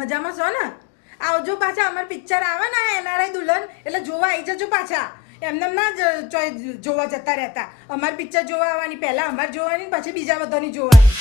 મજામાં છો ને? આવજો પાછા, અમાર પિક્ચર આવે ને એનઆરઆઈ દુલ્હન, એટલે જોવા આવી જજો પાછા. એમને ના જોવા જતા રહેતા. અમાર પિક્ચર જોવા આવવાની, પહેલા અમાર જોવાની, પછી બીજા બધાની જોવાની.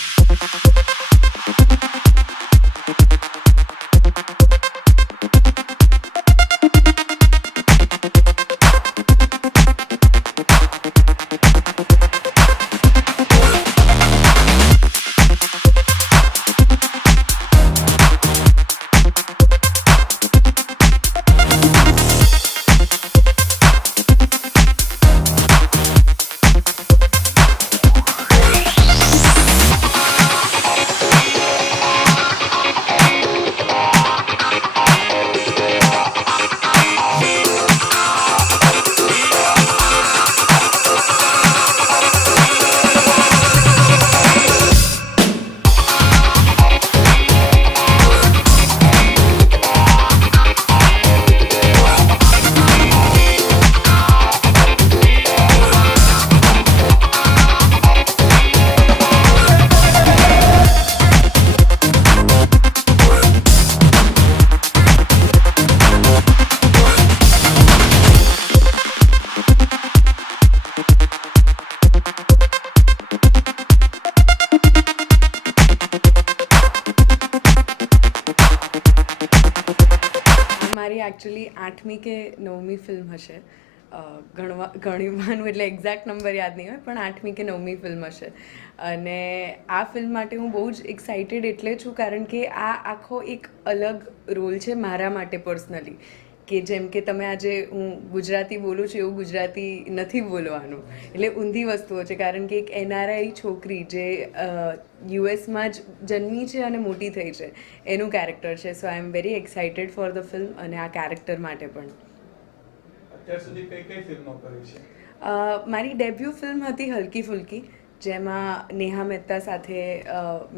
મારી એકચ્યુઅલી 8મી કે 9મી ફિલ્મ હશે. ગણવાનું એટલે એક્ઝેક્ટ નંબર યાદ નહીં હોય, પણ 8મી કે 9મી ફિલ્મ હશે. અને આ ફિલ્મ માટે હું બહુ જ એક્સાઇટેડ એટલે છું કારણ કે આ આખો એક અલગ રોલ છે મારા માટે પર્સનલી. કે જેમ કે તમે આજે હું ગુજરાતી બોલું છું એવું ગુજરાતી નથી બોલવાનું, એટલે ઊંધી વસ્તુઓ છે. કારણ કે એક એનઆરઆઈ છોકરી જે યુએસમાં જ જન્મી છે અને મોટી થઈ છે એનું કેરેક્ટર છે. So I am very excited for the film અને આ કેરેક્ટર માટે પણ. અત્યાર સુધી કઈ કઈ ફિલ્મો કરી છે? મારી ડેબ્યુ ફિલ્મ હતી હલકી ફુલકી, જેમાં નેહા મહેતા સાથે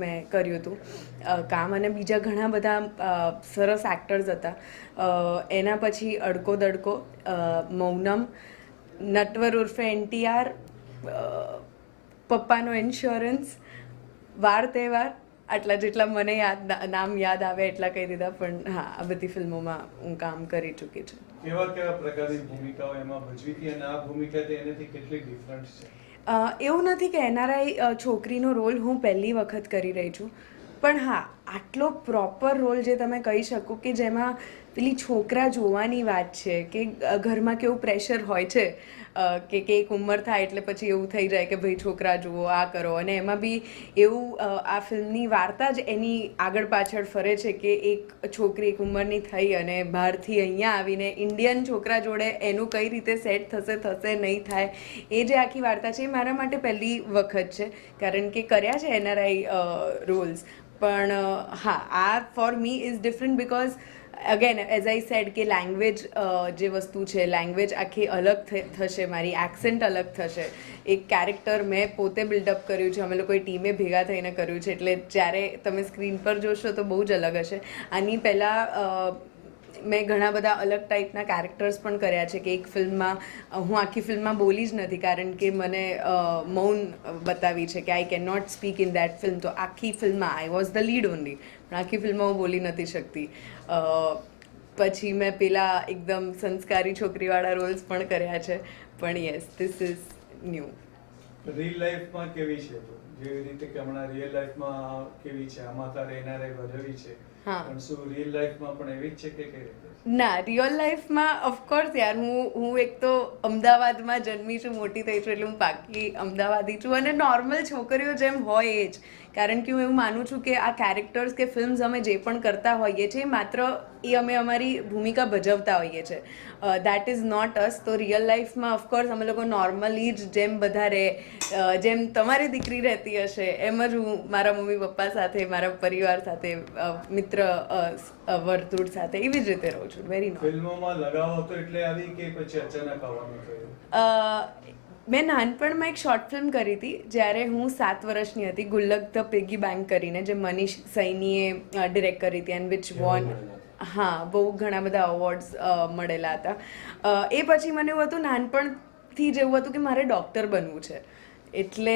મેં કર્યું હતું કામ, અને બીજા ઘણા બધા સરસ એક્ટર્સ હતા. એના પછી અડકો દડકો, મૌનમ, નટવર ઉર્ફે એનટીઆર, પપ્પાનો ઇન્સ્યોરન્સ, વાર તહેવાર, આટલા જેટલા મને નામ યાદ આવે એટલા કહી દીધા. પણ હા, આ બધી ફિલ્મોમાં હું કામ કરી ચૂકી છું. કેવા કેવા પ્રકારની ભૂમિકાઓ એમાં ભજવી હતી અને આ ભૂમિકા એનાથી કેટલી ડિફરન્ટ છે? એવું નથી કે એનઆરઆઈ છોકરીનો રોલ હું પહેલી વખત કરી રહી છું, પણ હા, આટલો પ્રોપર રોલ જે તમે કહી શકો કે જેમાં પેલી છોકરા જોવાની વાત છે કે ઘરમાં કેવું પ્રેશર હોય છે કે એક ઉંમર થાય એટલે પછી એવું થઈ જાય કે ભાઈ છોકરા જુઓ, આ કરો. અને એમાં બી એવું આ ફિલ્મની વાર્તા જ એની આગળ પાછળ ફરે છે કે એક છોકરી એક ઉંમરની થઈ અને બહારથી અહીંયા આવીને ઇન્ડિયન છોકરા જોડે એનું કઈ રીતે સેટ થશે નહીં થાય, એ જે આખી વાર્તા છે એ મારા માટે પહેલી વખત છે. કારણ કે કર્યા છે એનઆરઆઈ રોલ્સ, પણ હા, આ for me is different because again as I said કે લેંગ્વેજ જે વસ્તુ છે, લેંગ્વેજ આખી અલગ થશે, મારી એક્સેન્ટ અલગ થશે. એક કેરેક્ટર મેં પોતે બિલ્ડઅપ કર્યું છે, અમે લોકોએ ટીમે ભેગા થઈને કર્યું છે, એટલે જ્યારે તમે સ્ક્રીન પર જોશો તો બહુ જ અલગ હશે. આની પહેલાં મેં ઘણા બધા અલગ ટાઈપના કેરેક્ટર્સ પણ કર્યા છે કે એક ફિલ્મમાં હું આખી ફિલ્મમાં બોલી જ નથી કારણ કે મને મૌન બતાવી છે કે I can not speak in that film. તો આખી ફિલ્મમાં I was the lead only, પણ આખી ફિલ્મમાં હું બોલી નથી શકતી. પછી મેં પેલા એકદમ સંસ્કારી છોકરીવાળા રોલ્સ પણ કર્યા છે. પણ yes, this is new. Real લાઈફમાં કેવી છે? જેવી રીતે કે હમણાં રિયલ લાઈફમાં કેવી છે? આમાં તારે એનઆરઆઈ ભજવી છે, પણ શું રિયલ લાઈફમાં પણ એવી જ છે કે કઈ રીતે? ના, રિયલ લાઈફમાં ઓફકોર્સ યાર, હું એક તો અમદાવાદમાં જન્મી છું, મોટી થઈ છું, એટલે હું પાકી અમદાવાદી છું અને નોર્મલ છોકરીઓ જેમ હોય એ જ. કારણ કે હું એવું માનું છું કે આ કેરેક્ટર્સ કે ફિલ્મ્સ અમે જે પણ કરતા હોઈએ છીએ માત્ર એ અમે અમારી ભૂમિકા ભજવતા હોઈએ છીએ. દેટ ઇઝ નોટ અસ. તો રિયલ લાઈફમાં ઓફકોર્સ અમે લોકો નોર્મલી જ જેમ બધા રહે, જેમ તમારી દીકરી રહેતી હશે એમ જ હું મારા મમ્મી પપ્પા સાથે, મારા પરિવાર સાથે, મિત્ર વર્તુળ સાથે એવી જ રીતે રહું છું. Very normal. ફિલ્મોમાં લગાવ હતો એટલે આવી કે પછી અચાનક આવવાનું થયું? મેં નાનપણમાં એક શોર્ટ ફિલ્મ કરી હતી જ્યારે હું 7 વર્ષની હતી, ગુલ્લક ધ પિગી બેંક કરીને, જે મનીષ સૈનીએ ડિરેક્ટ કરી હતી એન્ડ વિચ વોન. હા, બહુ ઘણા બધા અવોર્ડ્સ મળેલા હતા. એ પછી મને એવું હતું નાનપણથી જ એવું હતું કે મારે ડૉક્ટર બનવું છે. એટલે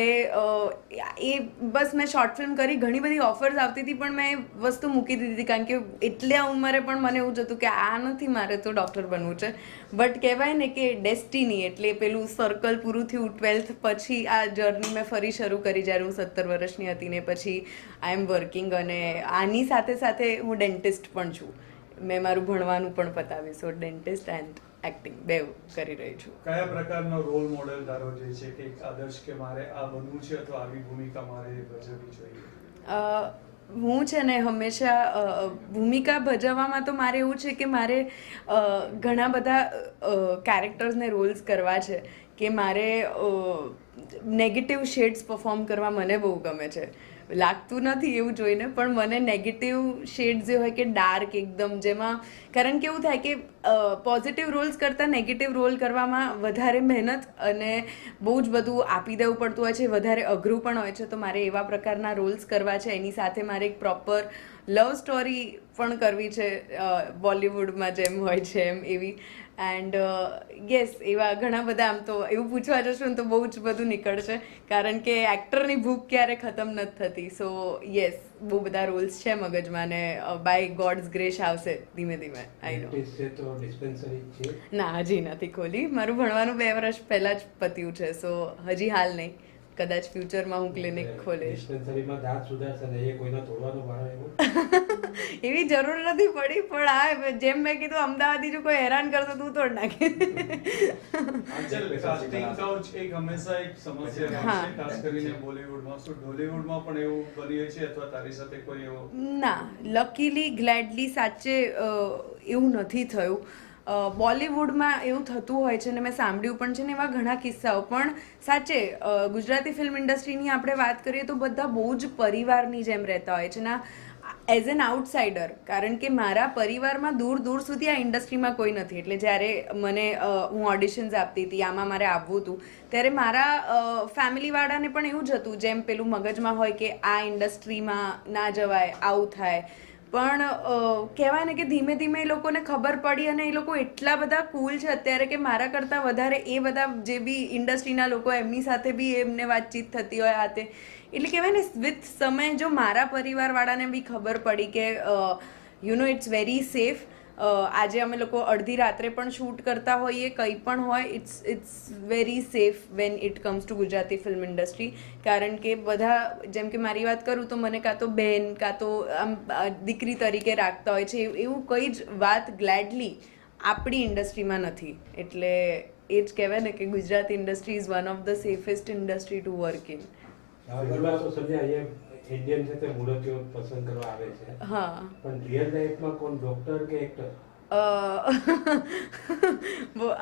એ બસ મેં શોર્ટ ફિલ્મ કરી, ઘણી બધી ઓફર્સ આવતી હતી પણ મેં એ વસ્તુ મૂકી દીધી હતી કારણ કે એટલા ઉંમરે પણ મને એવું જ હતું કે આ નથી મારે તો ડૉક્ટર બનવું છે. બટ કહેવાય ને કે ડેસ્ટિની, એટલે પેલું સર્કલ પૂરું થયું 12th પછી આ જર્ની મેં ફરી શરૂ કરી જ્યારે હું 17 વર્ષની હતી ને પછી આઈ એમ વર્કિંગ, અને આની સાથે સાથે હું ડેન્ટિસ્ટ પણ છું. મેં મારું ભણવાનું પણ પતાવ્યું, સો ડેન્ટિસ્ટ એન્ડ એક્ટિંગ બે કરી રહી છું. કયા પ્રકારનો રોલ મોડેલ તારો જે છે કે એક આદર્શ કે મારે આ બનવું છે અથવા આવી ભૂમિકા મારે ભજવવી જોઈએ? હું છે ને હંમેશા ભૂમિકા ભજવવામાં તો મારે એવું છે કે મારે ઘણા બધા કેરેક્ટર્સને રોલ્સ કરવા છે, કે મારે નેગેટિવ શેડ્સ પરફોર્મ કરવા મને બહુ ગમે છે. લાગતું નથી એવું જોઈને, પણ મને નેગેટિવ શેડ્સ જે હોય કે ડાર્ક એકદમ, જેમાં કારણ કે એવું થાય કે પોઝિટિવ રોલ્સ કરતાં નેગેટિવ રોલ કરવામાં વધારે મહેનત અને બહુ જ બધું આપી દેવું પડતું હોય છે, વધારે અઘરું પણ હોય છે. તો મારે એવા પ્રકારના રોલ્સ કરવા છે. એની સાથે મારે એક પ્રોપર લવ સ્ટોરી પણ કરવી છે, બોલિવૂડમાં જેમ હોય છે એમ એવી. એન્ડ યસ, એવા ઘણા બધા, આમ તો એવું પૂછવા જશું ને તો બહુ જ બધું નીકળશે કારણ કે એક્ટરની ભૂખ ક્યારે ખતમ નથી થતી. સો યસ, બહુ બધા રોલ્સ છે મગજમાં ને બાય ગોડ્સ ગ્રેસ આવશે ધીમે ધીમે. આઈ નો. ના, હજી નથી ખોલી. મારું ભણવાનું 2 વર્ષ પહેલાં જ પત્યું છે, સો હજી હાલ નહીં. કદાચ ફ્યુચરમાં હું ક્લિનિક ખોલીશ. એવી જરૂર નથી પડી, પણ હા, જેમ મેં કીધું, અમદાવાદી જો કોઈ હેરાન કરતો તું તોડ નાખે. કાસ્ટિંગ કાઉચ એક હંમેશા એક સમસ્યા રહે છે, ખાસ કરીને બોલિવૂડમાં. શું ઢોલિવૂડમાં પણ એવું બન્યું છે અથવા તારી સાથે કોઈ એવો? ના, લકીલી ગ્લેડલી સાચે એવું નથી થયું. બોલિવૂડમાં એવું થતું હોય છે ને મેં સાંભળ્યું પણ છે ને એવા ઘણા કિસ્સાઓ. પણ સાચે ગુજરાતી ફિલ્મ ઇન્ડસ્ટ્રીની આપણે વાત કરીએ તો બધા બહુ જ પરિવારની જેમ રહેતા હોય છે ના, એઝ એન આઉટસાઇડર. કારણ કે મારા પરિવારમાં દૂર દૂર સુધી આ ઇન્ડસ્ટ્રીમાં કોઈ નથી. એટલે જ્યારે હું ઓડિશન્સ આપતી હતી, આમાં મારે આવવું હતું, ત્યારે મારા ફેમિલીવાળાને પણ એવું જ હતું, જેમ પેલું મગજમાં હોય કે આ ઇન્ડસ્ટ્રીમાં ના જવાય, આવું થાય. પણ કહેવાય ને કે ધીમે ધીમે એ લોકોને ખબર પડી, અને એ લોકો એટલા બધા કૂલ છે અત્યારે કે મારા કરતાં વધારે એ બધા જે બી ઇન્ડસ્ટ્રીના લોકો એમની સાથે બી એમને વાતચીત થતી હોય હાથે. એટલે કહેવાય ને, વિથ સમય જો મારા પરિવારવાળાને બી ખબર પડી કે ઇટ્સ વેરી સેફ. આજે અમે લોકો અડધી રાત્રે પણ શૂટ કરતા હોઈએ, કંઈ પણ હોય, it's very safe when it comes to Gujarati film industry. કારણ કે બધા, જેમ કે મારી વાત કરું તો મને કાં તો બહેન કાં તો આમ દીકરી તરીકે રાખતા હોય છે. એવું કંઈ જ વાત ગ્લેડલી આપણી ઇન્ડસ્ટ્રીમાં નથી. એટલે એ જ કહેવાય ને કે Gujarati industry is one of the safest industry to work in. Indian છે તે મૂર્તિઓ પસંદ કરવા આવે છે. હા, પણ રિયલ લાઈફમાં કોણ, ડોક્ટર કે એક્ટર?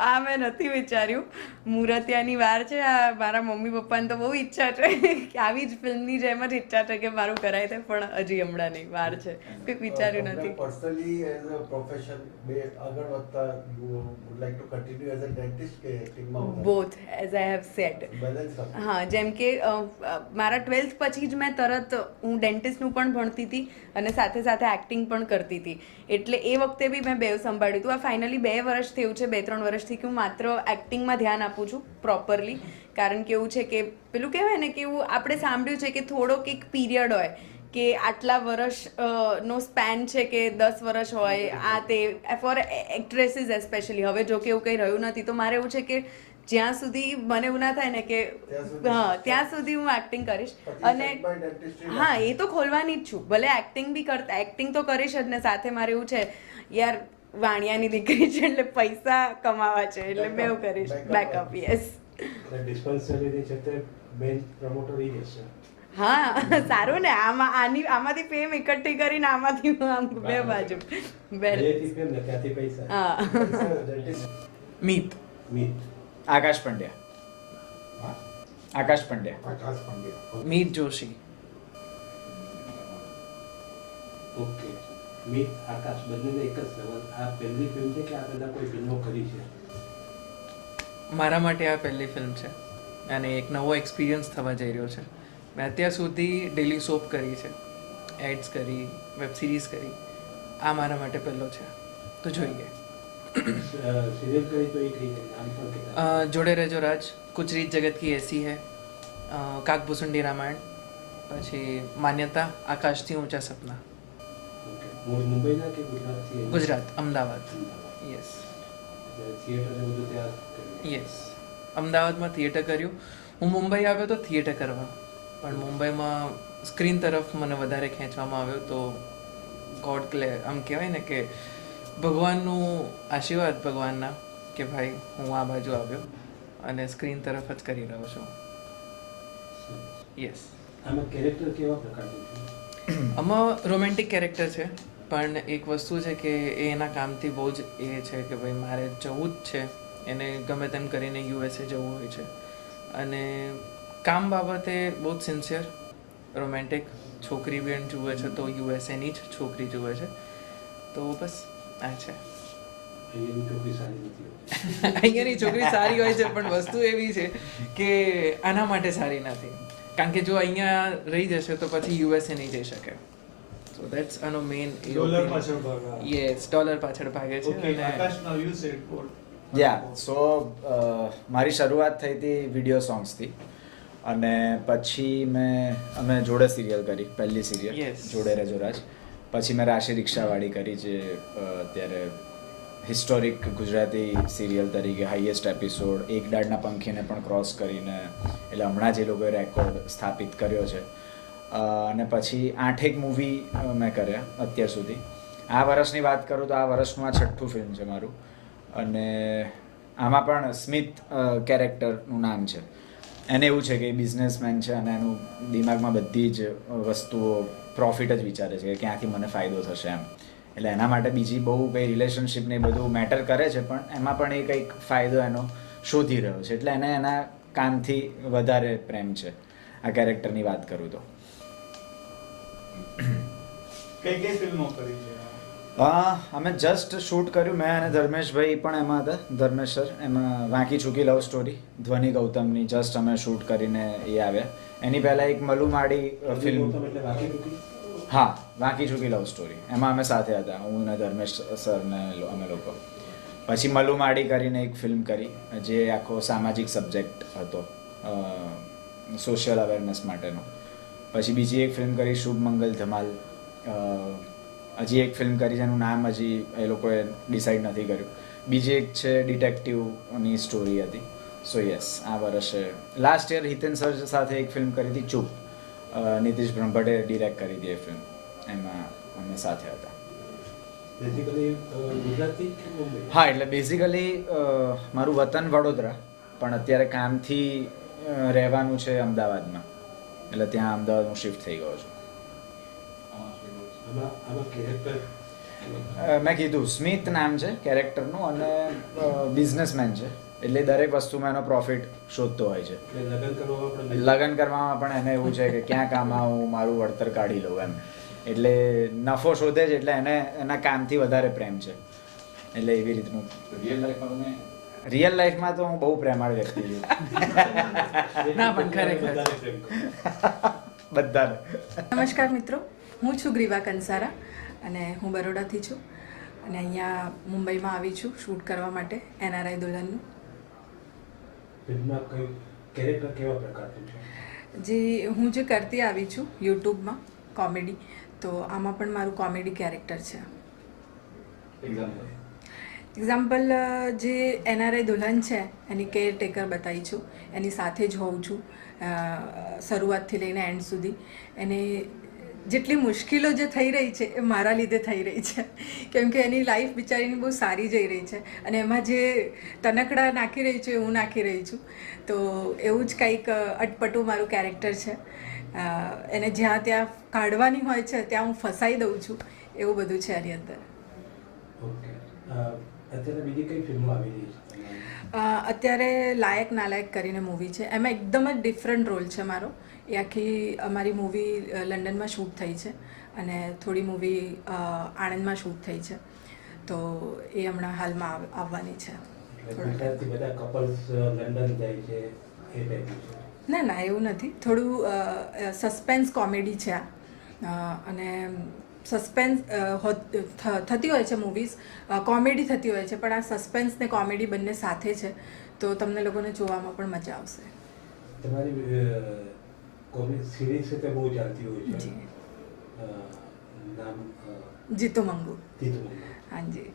આ મેં નથી વિચાર્યું. મૂર્તિયાની વાર છે. આ મારા મમ્મી પપ્પાને તો બહુ ઈચ્છા છે કે આવી જ ફિલ્મની જેમ જ ઈચ્છા છે કે મારું કરાય છે, પણ હજી હમણાં નહીં, વાર છે, કંઈક વિચાર્યું નથી. પર્સનલી એઝ અ પ્રોફેશન બે આગળ વધતા you would like to continue as a dentist કે એક્ટિંગમાં? Both, as I have said. હા, જેમ કે મારા 12th પછી જ મેં તરત હું ડેન્ટિસ્ટનું પણ ભણતી હતી અને સાથે સાથે એક્ટિંગ પણ કરતી હતી. એટલે એ વખતે બી મેં બેવ સંભાળ્યું હતું. આ ફાઇનલી 2 વર્ષ થયું છે, 2-3 વર્ષથી કે હું માત્ર એક્ટિંગમાં ધ્યાન આપું છું પ્રોપરલી. કારણ કે એવું છે કે પેલું કહેવાય ને કે એવું આપણે સાંભળ્યું છે કે થોડોક એક પીરિયડ હોય કે આટલા વર્ષ નો સ્પેન છે કે 10 વર્ષ હોય, આ તે ફોર એક્ટ્રેસીસ એસ્પેશિયલી. હવે જો કે એવું કંઈ રહ્યું નથી, તો મારે એવું છે કે જ્યાં સુધી મને એવું ના થાય ને કે ત્યાં સુધી હું એક્ટિંગ કરીશ. અને હા, એ તો ખોલવાની જ છું. ભલે એક્ટિંગ તો કરીશ જ ને, સાથે મારે એવું છે યાર, વાણિયાની દીકરી છે એટલે પૈસા કમાવા છે, એટલે મેં એવું કરીશ. Backup, yes. ડિસ્પેન્સરીની છે તે મેઇન પ્રમોટર ઈ હશે. હા, સારું ને. આમાંથી ફેમ એકઠી કરીને આમાંથી આમ બે બાજુ ત્યાંથી પૈસા. હા. મીત. આકાશ પંડ્યા. આકાશ પંડ્યા. મીત જોશી. ઓકે. મીત, આકાશ બંનેને એક જ સવાલ. આ પહેલી ફિલ્મ છે કે આ પહેલા કોઈ ફિલ્મો કરી છે? મારા માટે આ પહેલી ફિલ્મ છે અને એક નવો એક્સપિરિયન્સ થવા જઈ રહ્યો છે. મેં અત્યાર સુધી ડેલી સોપ કરી છે, એડ્સ કરી, વેબ સિરીઝ કરી. આ મારા માટે પહેલો છે, તો જોઈએ. સિરિયલ કરી તો એ કઈ નામ પણ જોડે રહેજો રાજ, કુછ રીત જગત કી એસી હૈ, કાકભૂસુંડી રામાયણ, પછી માન્યતા, આકાશથી ઊંચા સપના. ઓકે. મૂળ મુંબઈના કે ગુજરાતથી? ગુજરાત, અમદાવાદ. યસ થિયેટર ને બધું ત્યાં કર્યું? યસ, અમદાવાદમાં થિયેટર કર્યું. હું મુંબઈ આવ્યો તો થિયેટર કરવા, પણ મુંબઈમાં સ્ક્રીન તરફ મને વધારે ખેંચવામાં આવ્યો. તો ગોડ આમ કહેવાય ને કે ભગવાનનું આશીર્વાદ, ભગવાનના, કે ભાઈ હું આ બાજુ આવ્યો અને સ્ક્રીન તરફ જ કરી રહ્યો છું. યસ. આમાં કેરેક્ટર કેવા પ્રકારનું છે? આમાં રોમેન્ટિક કેરેક્ટર છે, પણ એક વસ્તુ છે કે એ એના કામથી બહુ જ એ છે કે ભાઈ મારે જવું જ છે, એને ગમે તેમ કરીને યુએસએ જવું હોય છે, અને કામ બાબતે બહુ જ સિન્સિયર, રોમેન્ટિક. છોકરી બેન જુએ છે તો યુએસએની જ છોકરી જુએ છે. તો બસ આ છે. અહીંયાની છોકરી સારી નથી હોતી. અહીંયાની છોકરી સારી હોય છે, પણ વસ્તુ એવી છે કે આના માટે સારી નથી, કારણ કે જો અહીંયા રહી જશે તો પછી યુએસએ નહીં જઈ શકે. સો ધેટ્સ આનો મેઇન. ડોલર પાછળ ભાગા. યસ, ડોલર પાછળ ભાગે છે. Okay, Akash, now you said for. So મારી શરૂઆત થઈ હતી વિડીયો સોંગ્સથી, અને પછી અમે જોડે સિરિયલ કરી, પહેલી સિરિયલ Yes. જોડે રેજો રાજ. પછી મેં રાશિ રિક્ષાવાળી કરી, જે અત્યારે હિસ્ટોરિક ગુજરાતી સિરિયલ તરીકે હાઈએસ્ટ એપિસોડ, એક દાડના પંખીને પણ ક્રોસ કરીને, એટલે હમણાં જ એ લોકોએ રેકોર્ડ સ્થાપિત કર્યો છે. અને પછી 8 મૂવી મેં કર્યા અત્યાર સુધી. આ વર્ષની વાત કરું તો આ વર્ષનું આ 6થું ફિલ્મ છે મારું, અને આમાં પણ સ્મિત કેરેક્ટરનું નામ છે. એને એવું છે કે એ બિઝનેસમેન છે અને એનું દિમાગમાં બધી જ વસ્તુઓ પ્રોફિટ જ વિચારે છે કે ક્યાંથી મને ફાયદો થશે એમ. એટલે એના માટે બીજી બહુ કંઈ રિલેશનશિપ ને એ બધું મેટર કરે છે, પણ એમાં પણ એ કંઈક ફાયદો એનો શોધી રહ્યો છે. એટલે એને એના કામથી વધારે પ્રેમ છે. આ કેરેક્ટરની વાત કરું તો કઈ ફિલ્મો કરી છે? અમે જસ્ટ શૂટ કર્યું, મેં અને ધર્મેશભાઈ પણ એમાં હતા, ધર્મેશ સર. એમાં વાંકી ચૂકી લવ સ્ટોરી, ધ્વનિ ગૌતમની જસ્ટ અમે શૂટ કરીને એ આવ્યા. એની પહેલાં એક મલુમાડી ફિલ્મ, એટલે બાકી ટૂંકી? હા, વાંકી ચૂકી લવ સ્ટોરી, એમાં અમે સાથે હતા, હું અને ધર્મેશ સર ને અમે લોકો. પછી મલુમાડી કરીને એક ફિલ્મ કરી, જે આખો સામાજિક સબ્જેક્ટ હતો, સોશિયલ અવેરનેસ માટેનો. પછી બીજી એક ફિલ્મ કરી, શુભ મંગલ ધમાલ. હજી એક ફિલ્મ કરી જેનું નામ હજી એ લોકોએ ડિસાઈડ નથી કર્યું. બીજી એક છે ડિટેક્ટિવની સ્ટોરી હતી. સો યસ, આ વર્ષે લાસ્ટ યર હિતેન સર સાથે એક ફિલ્મ કરી હતી, ચૂપ. નીતિશ બ્રહ્મભટ્ટે ડિરેક્ટ કરી હતી એ ફિલ્મ, એમાં અમે સાથે હતા. બેઝિકલી ગુજરાતી કે મુંબઈ? હા, એટલે બેઝિકલી મારું વતન વડોદરા, પણ અત્યારે કામથી રહેવાનું છે અમદાવાદમાં, એટલે ત્યાં અમદાવાદ હું શિફ્ટ થઈ ગયો છું. આમાં કેરેક્ટર મેં કીધું સ્મિત નામ છે કેરેક્ટરનું, અને બિઝનેસમેન છે, એટલે દરેક વસ્તુમાં એનો પ્રોફિટ શોધતો હોય છે. એટલે લગ્ન કરવામાં પણ લગ્ન કરવામાં પણ એને એવું છે કે ક્યાં કામ હું મારું વળતર કાઢી લઉં એમ. એટલે નફો શોધે છે, એટલે એને એના કામથી વધારે પ્રેમ છે. એટલે એવી રીતનું. રિયલ લાઈફમાં તો હું બહુ પ્રેમાળ વ્યક્તિ છું. ના, પણ ખરેખર બધાને. નમસ્કાર મિત્રો, હું છું ગ્રીવા કંસારા અને હું બરોડાથી છું, અને અહીંયા મુંબઈમાં આવી છું શૂટ કરવા માટે એનઆરઆઈ દુલ્હનનું. ફિલ્મમાં કઈ કેરેક્ટર કેવા પ્રકારનું છે? હું જે કરતી આવી છું યુટ્યુબમાં કોમેડી, તો આમાં પણ મારું કોમેડી કેરેક્ટર છે. એક્ઝામ્પલ, જે એનઆરઆઈ દુલ્હન છે એની કેરટેકર બતાવી છું, એની સાથે જ હોઉં છું શરૂઆતથી લઈને એન્ડ સુધી. એને જેટલી મુશ્કેલો જે થઈ રહી છે એ મારા લીધે થઈ રહી છે, કેમ કે એની લાઈફ બિચારીની બહુ સારી જઈ રહી છે, અને એમાં જે તનકડા નાખી રહી છું એ હું નાખી રહી છું. તો એવું જ કંઈક અટપટું મારું કેરેક્ટર છે. એને જ્યાં ત્યાં કાઢવાની હોય છે ત્યાં હું ફસાઈ દઉં છું, એવું બધું છે એની અંદર. ઓકે. અત્યારે બીજી કઈ ફિલ્મો આવી રહી છે? અત્યારે લાયક નાલાયક કરીને મૂવી છે, એમાં એકદમ જ ડિફરન્ટ રોલ છે મારો. એ આખી અમારી મૂવી લંડનમાં શૂટ થઈ છે, અને થોડી મૂવી આણંદમાં શૂટ થઈ છે, તો એ હમણાં હાલમાં આવવાની છે. ગુજરાતથી બધા કપલ્સ લંડન જાય છે એ ટાઈપનું છે? ના, એવું નથી. થોડું સસ્પેન્સ કોમેડી છે આ, અને સસ્પેન્સ થતી હોય છે મૂવીઝ, કોમેડી થતી હોય છે, પણ આ સસ્પેન્સ ને કોમેડી બંને સાથે છે, તો તમને લોકોને જોવામાં પણ મજા આવશે. તમારી સિરીઝ છે તે બહુ ચાલતી હોય છે જી. નામ જીતુ મંગુ. કીધું હાજી.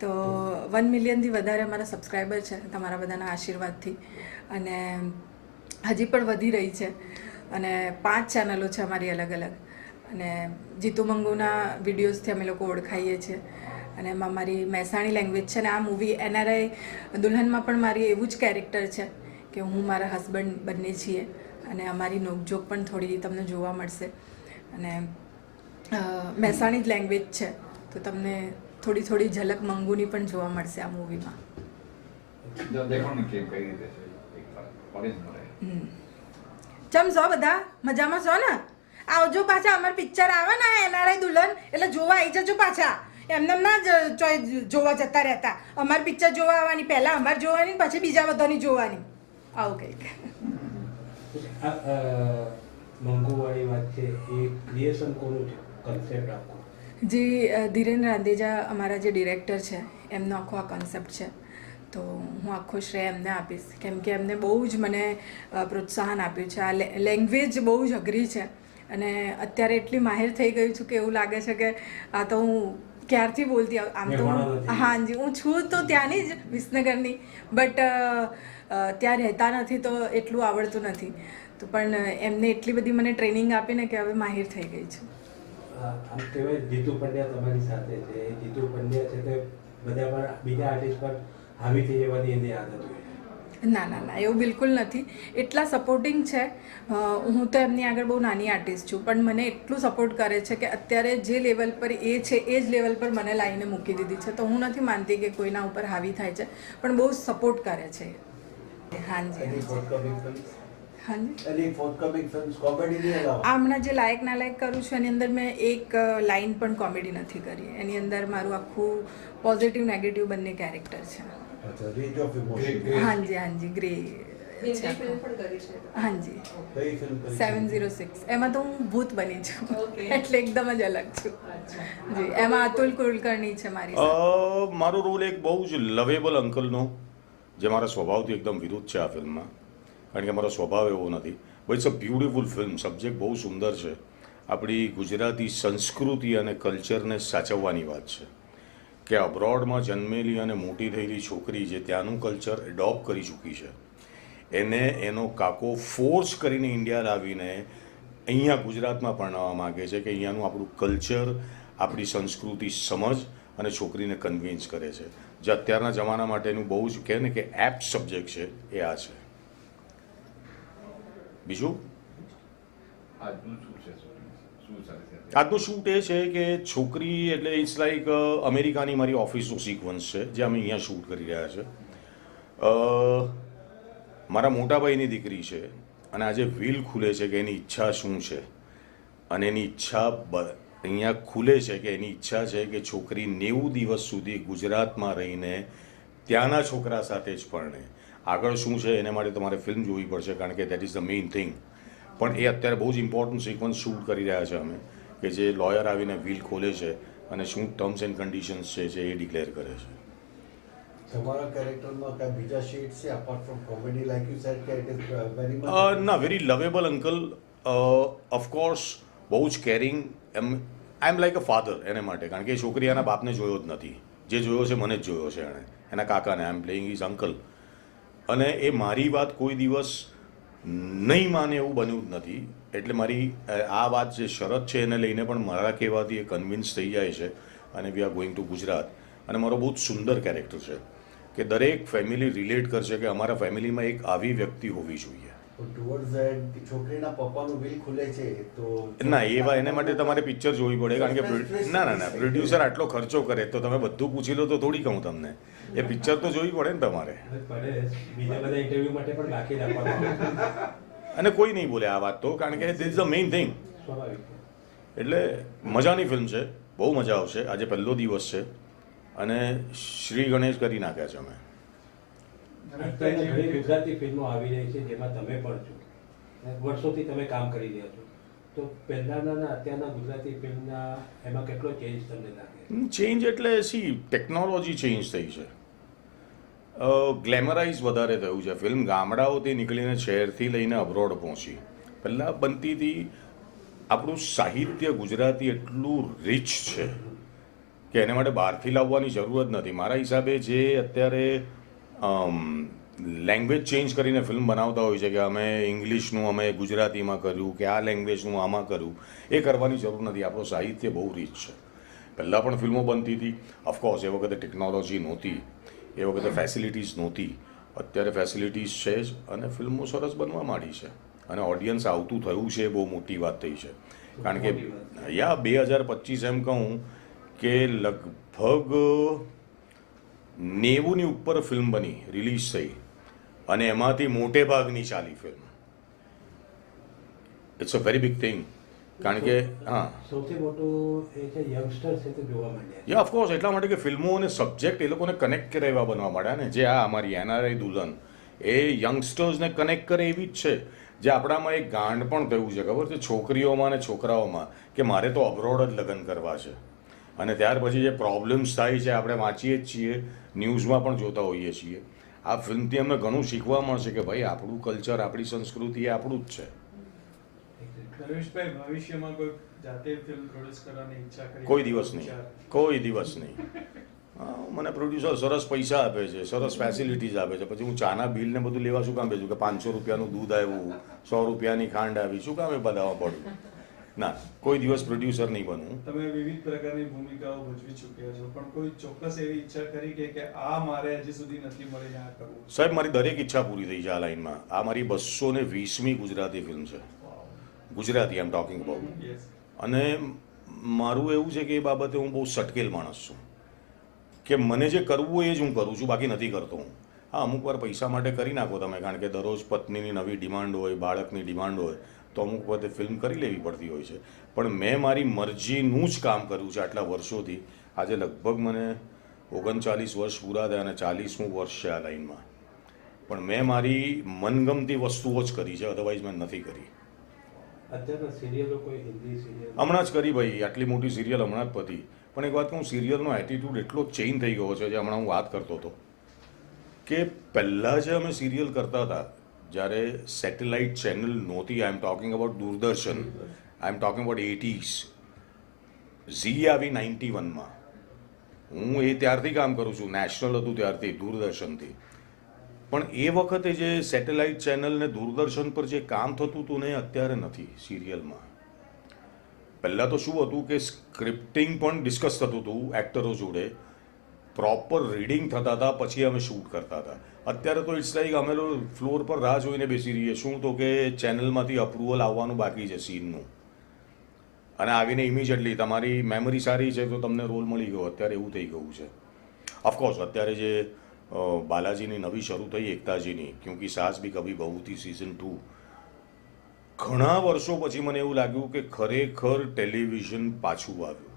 તો 1 મિલિયનથી વધારે અમારા સબસ્ક્રાઈબર છે તમારા બધાના આશીર્વાદથી, અને હજી પણ વધી રહી છે, અને 5 ચેનલો છે અમારી અલગ અલગ, અને જીતુ મંગુના વિડીયોઝથી અમે લોકો ઓળખાઈએ છીએ, અને એમાં મારી મહેસાણી લેંગ્વેજ છે, અને આ મૂવી NRI દુલ્હનમાં પણ મારી એવું જ કેરેક્ટર છે કે હું મારા હસબન્ડ બંને છીએ, અને અમારી નોકઝોક પણ થોડી તમને જોવા મળશે, અને મહેસાણી જ લેંગ્વેજ છે તો તમને થોડી થોડી ઝલક મંગુની પણ જોવા મળશે આ મૂવીમાં. ચમ છો બધા મજામાં છો ને? આવજો પાછા, અમાર પિક્ચર આવે ને NRI દુલ્હન એટલે જોવા આવી જજો પાછા. એમને ના જોવા જતા રહેતા. અમાર પિક્ચર જોવા આવવાની, પહેલા અમાર જોવાની, પછી બીજા બધાની જોવાની. આવું કંઈક. મંગુવાળી વાત છે એ ક્રિએશન કોનું છે, કન્સેપ્ટ આખો? જે ધીરેન રાંદેજા અમારા જે ડિરેક્ટર છે એમનો આખો આ કન્સેપ્ટ છે, તો હું આખો શ્રેય એમને આપીશ, કેમ કે એમને બહુ જ મને પ્રોત્સાહન આપ્યું છે. આ લેંગ્વેજ બહુ જ અઘરી છે, અને અત્યારે એટલી માહિર થઈ ગઈ છું કે એવું લાગે છે કે આ તો હું ક્યારથી બોલતી આમ તો હાજી હું છું તો ત્યાંની જ વિસનગરની, બટ ત્યાં રહેતા નથી તો એટલું આવડતું નથી, તો પણ એમને એટલી બધી મને ટ્રેનિંગ આપીને કે હવે માહિર થઈ ગઈ છું. આમ કહેવાય જીતુ પંડ્યા તમારી સાથે છે, જીતુ પંડ્યા છે તે બધા પર બીજા આર્ટિસ્ટ પર હાવી થઈ જવાની એની આદત હોય. ના ના ના, એવું બિલકુલ નથી. એટલા સપોર્ટિંગ છે. હું તો એમની આગળ બહુ નાની આર્ટિસ્ટ છું, પણ મને એટલું સપોર્ટ કરે છે કે અત્યારે જે લેવલ પર એ છે એ જ લેવલ પર મને લાવીને મૂકી દીધી છે, તો હું નથી માનતી કે કોઈના ઉપર હાવી થાય છે, પણ બહુ સપોર્ટ કરે છે. હાજી હમણાં જે લાયક ના લાયક કરું છું એની અંદર મેં એક લાઈન પણ કોમેડી નથી કરી. એની અંદર મારું આખું પોઝિટિવ નેગેટિવ બંને કેરેક્ટર છે. હાજી હાજી ગ્રે હાજી 706 એમાં તો હું ભૂત બની છું, એટલે એકદમ જ અલગ છું. જી, એમાં અતુલ કુલકર્ણી છે મારી સાથે. મારો રોલ એક બહુ જ લવેબલ અંકલનો, જે મારા સ્વભાવથી એકદમ વિરુદ્ધ છે આ ફિલ્મમાં, કારણ કે મારો સ્વભાવ એવો નથી. But it's a beautiful film. Subject બહુ સુંદર છે. આપણી ગુજરાતી સંસ્કૃતિ અને કલ્ચરને સાચવવાની વાત છે કે અબ્રોડમાં જન્મેલી અને મોટી થયેલી છોકરી જે ત્યાંનું કલ્ચર એડોપ્ટ કરી ચૂકી છે, એને એનો કાકો ફોર્સ કરીને ઇન્ડિયા લાવીને અહીંયા ગુજરાતમાં પરણાવવા માગે છે કે અહીંયાનું આપણું કલ્ચર, આપણી સંસ્કૃતિ સમજ અને છોકરીને કન્વિન્સ કરે છે. જે અત્યારના જમાના માટેનું બહુ જ કહે ને કે એપ્ટ સબ્જેક્ટ છે એ આ છે. બીજું આજનું શૂટ એ છે કે છોકરી એટલે ઇટ્સ લાઈક અમેરિકાની મારી ઓફિસનું સિક્વન્સ છે જે અમે અહીંયા શૂટ કરી રહ્યા છે. મારા મોટાભાઈની દીકરી છે, અને આજે વ્હીલ ખુલે છે કે એની ઈચ્છા શું છે, અને એની ઈચ્છા અહીંયા ખુલે છે કે એની ઈચ્છા છે કે છોકરી 90 દિવસ સુધી ગુજરાતમાં રહીને ત્યાંના છોકરા સાથે જ પરણે. આગળ શું છે એને માટે તમારે ફિલ્મ જોવી પડશે, કારણ કે that is the main thing. પણ એ અત્યારે બહુ જ ઇમ્પોર્ટન્ટ સિક્વન્સ શૂટ કરી રહ્યા છે અમે, કે જે લોયર આવીને વ્હીલ ખોલે છે અને શું ટર્મ્સ એન્ડ કન્ડિશન્સ છે જે એ ડિક્લેર કરે છે. તમારા કેરેક્ટરમાં કઈ બીજા શેડ્સ છે apart from comedy, like you said કે ઇટ ઇઝ વેરી મચ ના, વેરી લવેબલ અંકલ. ઓફકોર્સ બહુ જ caring. I am like a father એને માટે, કારણ કે એ છોકરી એના બાપને જોયો જ નથી. જે જોયો છે મને જ જોયો છે એણે, એના કાકાને. આઈ એમ પ્લેઇંગ ઇઝ અંકલ. અને એ મારી વાત કોઈ દિવસ નહીં માને એવું બન્યું જ નથી. એટલે મારી આ વાત જે શરત છે એને લઈને પણ મારા કહેવાથી એ કન્વિન્સ થઈ જાય છે, અને we are going to Gujarat. અને મારો બહુ જ સુંદર કેરેક્ટર છે કે દરેક ફેમિલી રિલેટ કરશે કે અમારા ફેમિલીમાં એક આવી વ્યક્તિ હોવી જોઈએ. છોકરીના પપ્પાનું વ્હીલ ખુલે છે તો ના, એવા એને માટે તમારે પિક્ચર જોવી પડે, કારણ કે ના પ્રોડ્યુસર આટલો ખર્ચો કરે તો તમે બધું પૂછી લો તો થોડી કહું તમને. એ પિક્ચર તો જોવી પડે ને તમારે. બીજા બધા ઇન્ટરવ્યુ માટે પણ બાકી રાખવાનું, અને કોઈ નહીં બોલે આ વાત તો, કારણ કે this is the main thing. એટલે મજાની ફિલ્મ છે, બહુ મજા આવશે. આજે પહેલો દિવસ છે અને શ્રી ગણેશ કરી નાખ્યા છે અમે. અત્યારે ઘણી ગુજરાતી ફિલ્મો આવી રહી છે જેમાં તમે પણ છો, વર્ષોથી તમે કામ કરી રહ્યા છો, તો પહેલાના અત્યારના ગુજરાતી ફિલ્મના એમાં કેટલો ચેન્જ તમને લાગે? ચેન્જ એટલે ટેકનોલોજી ચેન્જ થઈ છે, ગ્લેમરાઇઝ વધારે થયું છે. ફિલ્મ ગામડાઓથી નીકળીને શહેરથી લઈને અબ્રોડ પહોંચી, પહેલાં બનતી હતી. આપણું સાહિત્ય ગુજરાતી એટલું રીચ છે કે એને માટે બહારથી લાવવાની જરૂર જ નથી. મારા હિસાબે જે અત્યારે લેંગ્વેજ ચેન્જ કરીને ફિલ્મ બનાવતા હોય છે કે અમે ઇંગ્લિશનું અમે ગુજરાતીમાં કર્યું કે આ લેંગ્વેજનું આમાં કર્યું, એ કરવાની જરૂર નથી. આપણું સાહિત્ય બહુ રીચ છે. પહેલાં પણ ફિલ્મો બનતી હતી. ઓફકોર્સ એ વખતે ટેકનોલોજી નહોતી, એ વખતે ફેસિલિટીઝ નહોતી. અત્યારે ફેસિલિટીઝ છે જ અને ફિલ્મો સરસ બનવા માંડી છે અને ઓડિયન્સ આવતું થયું છે, એ બહુ મોટી વાત થઈ છે. કારણ કે 2025 એમ કહું કે લગભગ 90ની ઉપર ફિલ્મ બની, રિલીઝ થઈ અને એમાંથી મોટે ભાગની ચાલી film. It's a very big thing. કારણ કે સૌથી મોટું એ છે યંગસ્ટર્સ છે તે જોવા માંડ્યા. યા ઓફકોર્સ, એટલા માટે કે ફિલ્મો અને સબ્જેક્ટ એ લોકોને કનેક્ટ કરે એવા બનવા માંડ્યા ને. જે આ અમારી એનઆરઆઈ દુલ્હન એ યંગસ્ટર્સને કનેક્ટ કરે એવી જ છે. જે આપણામાં એક ગાંડ પણ થયું છે, ખબર છે, છોકરીઓમાં અને છોકરાઓમાં, કે મારે તો અબ્રોડ જ લગ્ન કરવા છે. અને ત્યાર પછી જે પ્રોબ્લેમ્સ થાય છે આપણે વાંચીએ જ છીએ, ન્યૂઝમાં પણ જોતા હોઈએ છીએ. આ ફિલ્મથી અમને ઘણું શીખવા મળશે કે ભાઈ આપણું કલ્ચર, આપણી સંસ્કૃતિ એ આપણું જ છે. નરેશભાઈ, ભવિષ્યમાં કોઈ જાતે ફિલ્મ પ્રોડ્યુસ કરવાની ઈચ્છા કરી? કોઈ દિવસ નહીં, કોઈ દિવસ નહીં. મને પ્રોડ્યુસર સરસ પૈસા આપે છે, સરસ ફેસિલિટીઝ આપે છે, પછી હું ચાના બિલ ને બધું લેવા શું કામ ભેજું કે 500 રૂપિયાનું દૂધ આવ્યું, 100 રૂપિયાની ખાંડ આવી, શું કામ એ બધામાં પડું? ના, કોઈ દિવસ પ્રોડ્યુસર નહીં બનવું. તમે વિવિધ પ્રકારની ભૂમિકાઓ ભજવી ચૂક્યા છો, પણ કોઈ ચોક્કસ એવી ઈચ્છા કરી કે આ મારે હજી સુધી નથી મળી, આ કરવું? સાહેબ, મારી દરેક ઈચ્છા પૂરી થઈ છે આ લાઈનમાં. આ મારી 220મી ગુજરાતી ફિલ્મ છે. ગુજરાતી આઈ એમ ટોકિંગ અબાઉટ. અને મારું એવું છે કે એ બાબતે હું બહુ સટકેલ માણસ છું કે મને જે કરવું એ જ હું કરું છું, બાકી નથી કરતો હું. હા, અમુક વાર પૈસા માટે કરી નાખો તમે, કારણ કે દરરોજ પત્નીની નવી ડિમાન્ડ હોય, બાળકની ડિમાન્ડ હોય, તો અમુક વખતે ફિલ્મ કરી લેવી પડતી હોય છે. પણ મેં મારી મરજીનું જ કામ કર્યું છે આટલા વર્ષોથી. આજે લગભગ મને 39 વર્ષ પૂરા થયા અને 40મું વર્ષ છે આ લાઈનમાં. પણ મેં મારી મનગમતી વસ્તુઓ જ કરી છે, અધરવાઇઝ મેં નથી કરી. અત્યારના સિરિયલો કોઈ હિન્દી સિરિયલ હમણાં જ કરી ભાઈ, આટલી મોટી સિરિયલ હમણાં જ પતી. પણ એક વાત કહું, સિરિયલનો એટીટ્યૂડ એટલો ચેન્જ થઈ ગયો છે, જે હમણાં હું વાત કરતો હતો કે પહેલાં જે અમે સિરિયલ કરતા હતા, જ્યારે સેટેલાઇટ ચેનલ નહોતી, I am talking about Doordarshan, I am talking about 80s. Zee આવી 91માં. હું એ ત્યારથી કામ કરું છું, નેશનલ હતું ત્યારથી, દૂરદર્શનથી. પણ એ વખતે જે સેટેલાઇટ ચેનલ ને દૂરદર્શન પર જે કામ થતું હતું ને, એ અત્યારે નથી સિરિયલમાં. પહેલાં તો શું હતું કે સ્ક્રિપ્ટિંગ પણ ડિસ્કસ થતું હતું એક્ટરો જોડે, પ્રોપર રીડિંગ થતા હતા, પછી અમે શૂટ કરતા હતા. અત્યારે તો ઇટ્સ લાઈક અમે ફ્લોર પર રાહ જોઈને બેસી રહીએ, શું તો કે ચેનલમાંથી અપ્રુવલ આવવાનું બાકી છે સીનનું, અને આવીને ઇમિડિયેટલી તમારી મેમરી સારી છે તો તમને રોલ મળી ગયો. અત્યારે એવું થઈ ગયું છે. ઓફકોર્સ અત્યારે જે બાલાજીની નવી શરૂ થઈ, એકતાજીની ક્યોંકિ સાસ ભી કભી બહુ થી સિઝન 2, ઘણા વર્ષો પછી મને એવું લાગ્યું કે ખરેખર ટેલિવિઝન પાછું આવ્યું.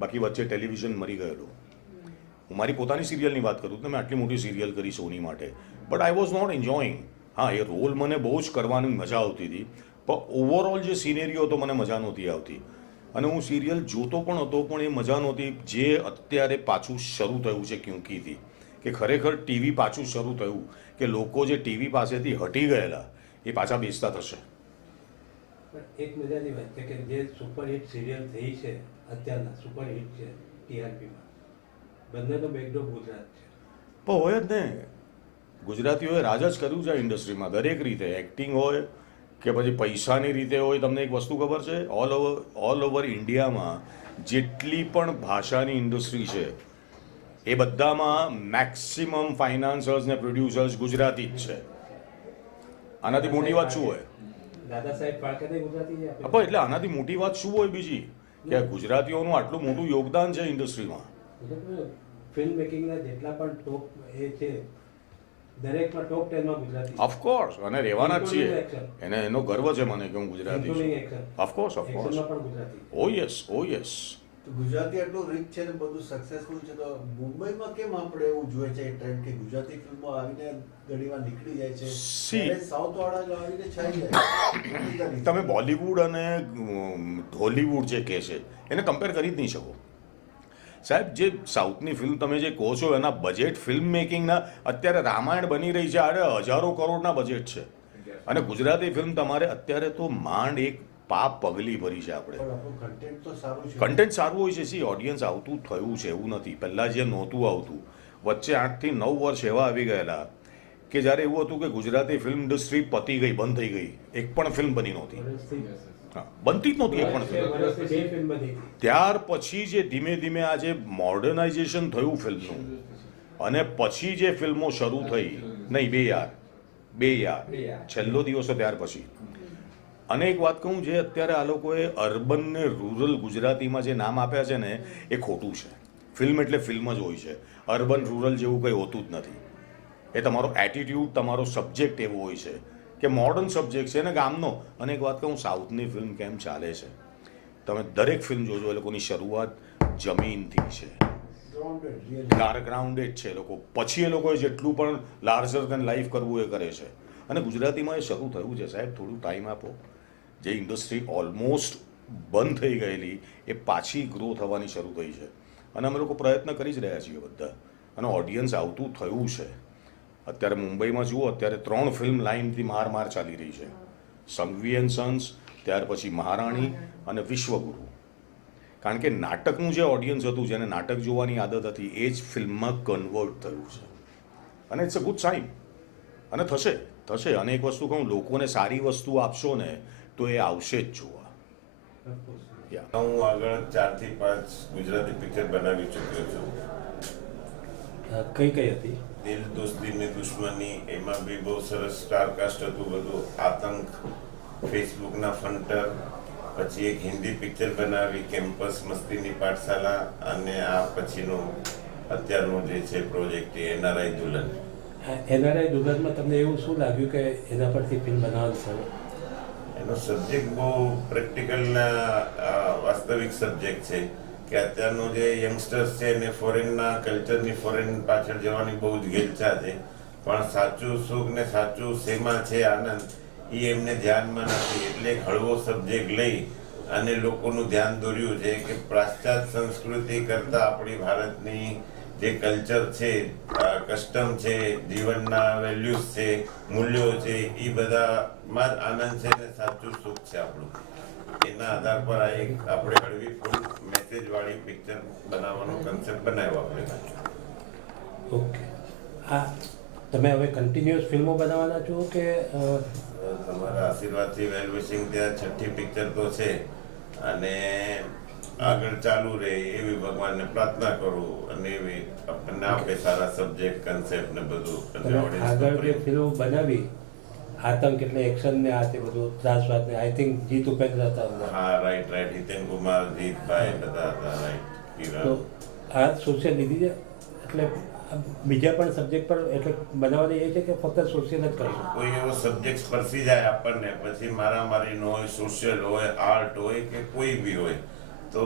બાકી વચ્ચે ટેલિવિઝન મરી ગયેલું. હું મારી પોતાની સિરિયલની વાત કરું તો મેં આટલી મોટી સિરિયલ કરી સોની માટે, but I was not enjoying. હા, એ રોલ મને બહુ જ કરવાની મજા આવતી હતી, પણ ઓવરઓલ જે સિનેરીઓ હતો મને મજા નહોતી આવતી. અને હું સિરિયલ જોતો પણ હતો, પણ એ મજા નહોતી. જે અત્યારે પાછું શરૂ થયું છે ક્યોંકીથી, કે ખરેખર ટીવી પાછું શરૂ થયું, કે લોકો જે ટીવી પાસેથી હટી ગયેલા એ પાછા બેસતા થશે. પણ એક મજાની વાત છે કે જે સુપરહિટ સિરિયલ થઈ છે અત્યારના, સુપરહિટ છે ટીઆરપીમાં, બંનેનો બેકડ્રોપ ગુજરાત છે. પણ હોય જ ને, ગુજરાતીઓએ રાજ જ કર્યું છે આ ઇન્ડસ્ટ્રીમાં દરેક રીતે. એક્ટિંગ હોય કે પછી પૈસાની રીતે હોય. તમને એક વસ્તુ ખબર છે, ઓલ ઓવર ઇન્ડિયામાં જેટલી પણ ભાષાની ઇન્ડસ્ટ્રી છે એ બધામાં મેક્સિમમ ફાઇનાન્સર્સ ને પ્રોડ્યુસર્સ ગુજરાતી જ છે. આનાથી મોટી વાત શું હોય? દાદા સાહેબ ફાળકે ગુજરાતી જ આપે. પણ એટલે આનાથી મોટી વાત શું હોય બીજી, કે ગુજરાતીઓનું આટલું મોટું યોગદાન છે ઇન્ડસ્ટ્રીમાં. ફિલ્મ મેકિંગના જેટલા પણ ટોપ એ છે, દરેકમાં ટોપ 10માં ગુજરાતી. ઓફકોર્સ, અને રહેવાના જ છીએ. એને એનો ગર્વ છે મને કે હું ગુજરાતી છું. Of course, of course. ઓ યસ, ઓ યસ. ગુજરાતી આટલું રીચ છે ને બધું સક્સેસફુલ છે, તો મુંબઈમાં કેમ આપણે એવું જોઈએ છે ટ્રેન્ડ કે ગુજરાતી ફિલ્મો આવીને ઘણીવાર નીકળી જાય છે, સાઉથ વાળા જ આવીને છાઈ જાય? તમે બોલિવૂડ અને હોલીવુડ જે કહે છે એને કમ્પેર કરી જ નહીં શકો સાહેબ. જે સાઉથની ફિલ્મ તમે જે કહો છો એના બજેટ, ફિલ્મ મેકિંગના, અત્યારે રામાયણ બની રહી છે, આડે હજારો કરોડના બજેટ છે. અને ગુજરાતી ફિલ્મ તમારે અત્યારે તો માંડ એક પાપ પગલી ભરી છે આપણે. પણ આપણું કન્ટેન્ટ તો સારું છે. કન્ટેન્ટ સારું હોય છે. સી ઓડિયન્સ આવતું થયું છે એવું નથી. પહેલાં જે નહોતું આવતું, વચ્ચે 8 થી 9 વર્ષ એવા આવી ગયેલા કે જ્યારે એવું હતું કે ગુજરાતી ફિલ્મ ઇન્ડસ્ટ્રી પતી ગઈ, બંધ થઈ ગઈ, એક પણ ફિલ્મ બની નહોતી. હા, બનતી જ નહોતી એક પણ ફિલ્મ. ત્યાર પછી જે ધીમે ધીમે આ જે મોડર્નાઇઝેશન થયું ફિલ્મનું, અને પછી જે ફિલ્મો શરૂ થઈ, નહીં બે યાર છેલ્લો દિવસ ત્યાર પછી. અને એક વાત કહું, જે અત્યારે આ લોકોએ અર્બન ને રૂરલ ગુજરાતીમાં જે નામ આપ્યા છે ને, એ ખોટું છે. ફિલ્મ એટલે ફિલ્મ જ હોય છે. અર્બન રૂરલ જેવું કંઈ હોતું જ નથી. એ તમારો એટીટ્યૂડ, તમારો સબ્જેક્ટ એવો હોય છે કે મોડર્ન સબ્જેક્ટ છે ને ગામનો. અને એક વાત કહું, સાઉથની ફિલ્મ કેમ ચાલે છે, તમે દરેક ફિલ્મ જોજો, એ લોકોની શરૂઆત જમીનથી છે, ગ્રાઉન્ડેડ છે એ લોકો. પછી એ લોકોએ જેટલું પણ લાર્જર દેન લાઈફ કરવું એ કરે છે. અને ગુજરાતીમાં એ શરૂ થયું છે સાહેબ, થોડું ટાઈમ આપો. જે ઇન્ડસ્ટ્રી ઓલમોસ્ટ બંધ થઈ ગયેલી એ પાછી ગ્રો થવાની શરૂ થઈ છે. અને અમે લોકો પ્રયત્ન કરી જ રહ્યા છીએ બધા. અને ઓડિયન્સ આવતું થયું છે. અત્યારે મુંબઈમાં જુઓ, અત્યારે 3 ફિલ્મ લાઇનથી માર ચાલી રહી છે. સંઘવી એન્ડ સન્સ, ત્યાર પછી મહારાણી અને વિશ્વગુરુ. કારણ કે નાટકનું જે ઓડિયન્સ હતું, જેને નાટક જોવાની આદત હતી, એ જ ફિલ્મમાં કન્વર્ટ થયું છે. અને ઇટ્સ અ ગુડ સાઇન. અને થશે. અને એક વસ્તુ કહું, લોકોને સારી વસ્તુ આપશો ને તો એ આવશે જ જોવા. હું આગળ 4 થી 5 ગુજરાતી પિક્ચર બનાવી ચૂક્યો છું. કઈ હતી? દિલ દોસ્તી ને દુશ્મની, એમાં બી બહુ સરસ સ્ટાર કાસ્ટ હતું બધું. આતંક, ફેસબુકના ફંટર, પછી એક હિન્દી પિક્ચર બનાવી કેમ્પસ મસ્તીની પાઠશાલા, અને આ પછીનો અત્યારનો જે છે પ્રોજેક્ટ એનઆરઆઈ દુલ્હન. એનઆરઆઈ દુલ્હનમાં તમને એવું શું લાગ્યું કે એના પરથી ફિલ્મ બનાવવાનું થયું? એનો સબ્જેક્ટ બહુ પ્રેક્ટિકલના વાસ્તવિક સબ્જેક્ટ છે કે અત્યારનો જે યંગસ્ટર્સ છે એને ફોરેનના કલ્ચરની, ફોરેન પાછળ જવાની બહુ જ ઘેલછા છે. પણ સાચું સુખ ને સાચું શેમાં છે આનંદ, એ એમને ધ્યાનમાં નથી. એટલે એક હળવો સબ્જેક્ટ લઈ અને લોકોનું ધ્યાન દોર્યું છે કે પાશ્ચાત્ય સંસ્કૃતિ કરતાં આપણી ભારતની જે કલ્ચર છે, કસ્ટમ છે, જીવનના વેલ્યુઝ છે, મૂલ્યો છે, એ બધામાં જ આનંદ છે ને સાચું સુખ છે આપણું. એના આધાર પર આ એક આપણે હળવી ફૂલ મેસેજવાળી પિક્ચર બનાવવાનો કન્સેપ્ટ બનાવ્યો આપણે. ઓકે. તમે હવે કન્ટિન્યુઅસ ફિલ્મો બનાવવાના છો કે? તમારા આશીર્વાદથી વેલ વિશિંગ ત્યાં 6ઠ્ઠી પિક્ચર તો છે, અને આગળ ચાલુ રહે એવી ભગવાનને પ્રાર્થના કરું, અને એવી આપણને આપે સારા સબ્જેક્ટ, કન્સેપ્ટ ને બધું. આગળ જે ફિલ્મ બનાવી આતંક એટલે એક્શન ને આ તે બધું ત્રાસવાદ ને, આઈ થિંક જીત ઉપેન્દ્ર હતા. હા, રાઈટ. હિતેન કુમાર, જીતભાઈ બધા હતા. રાઈટ. તો આ સોશિયલ લીધી છે, એટલે બીજા પણ સબ્જેક્ટ પર એટલે બનાવવાની એ છે કે ફક્ત સોશિયલ જ કરશું? કોઈ એવો સબ્જેક્ટ સ્પર્શી જાય આપણને, પછી મારામારી નો હોય, સોશિયલ હોય, આર્ટ હોય કે કોઈ બી હોય, તો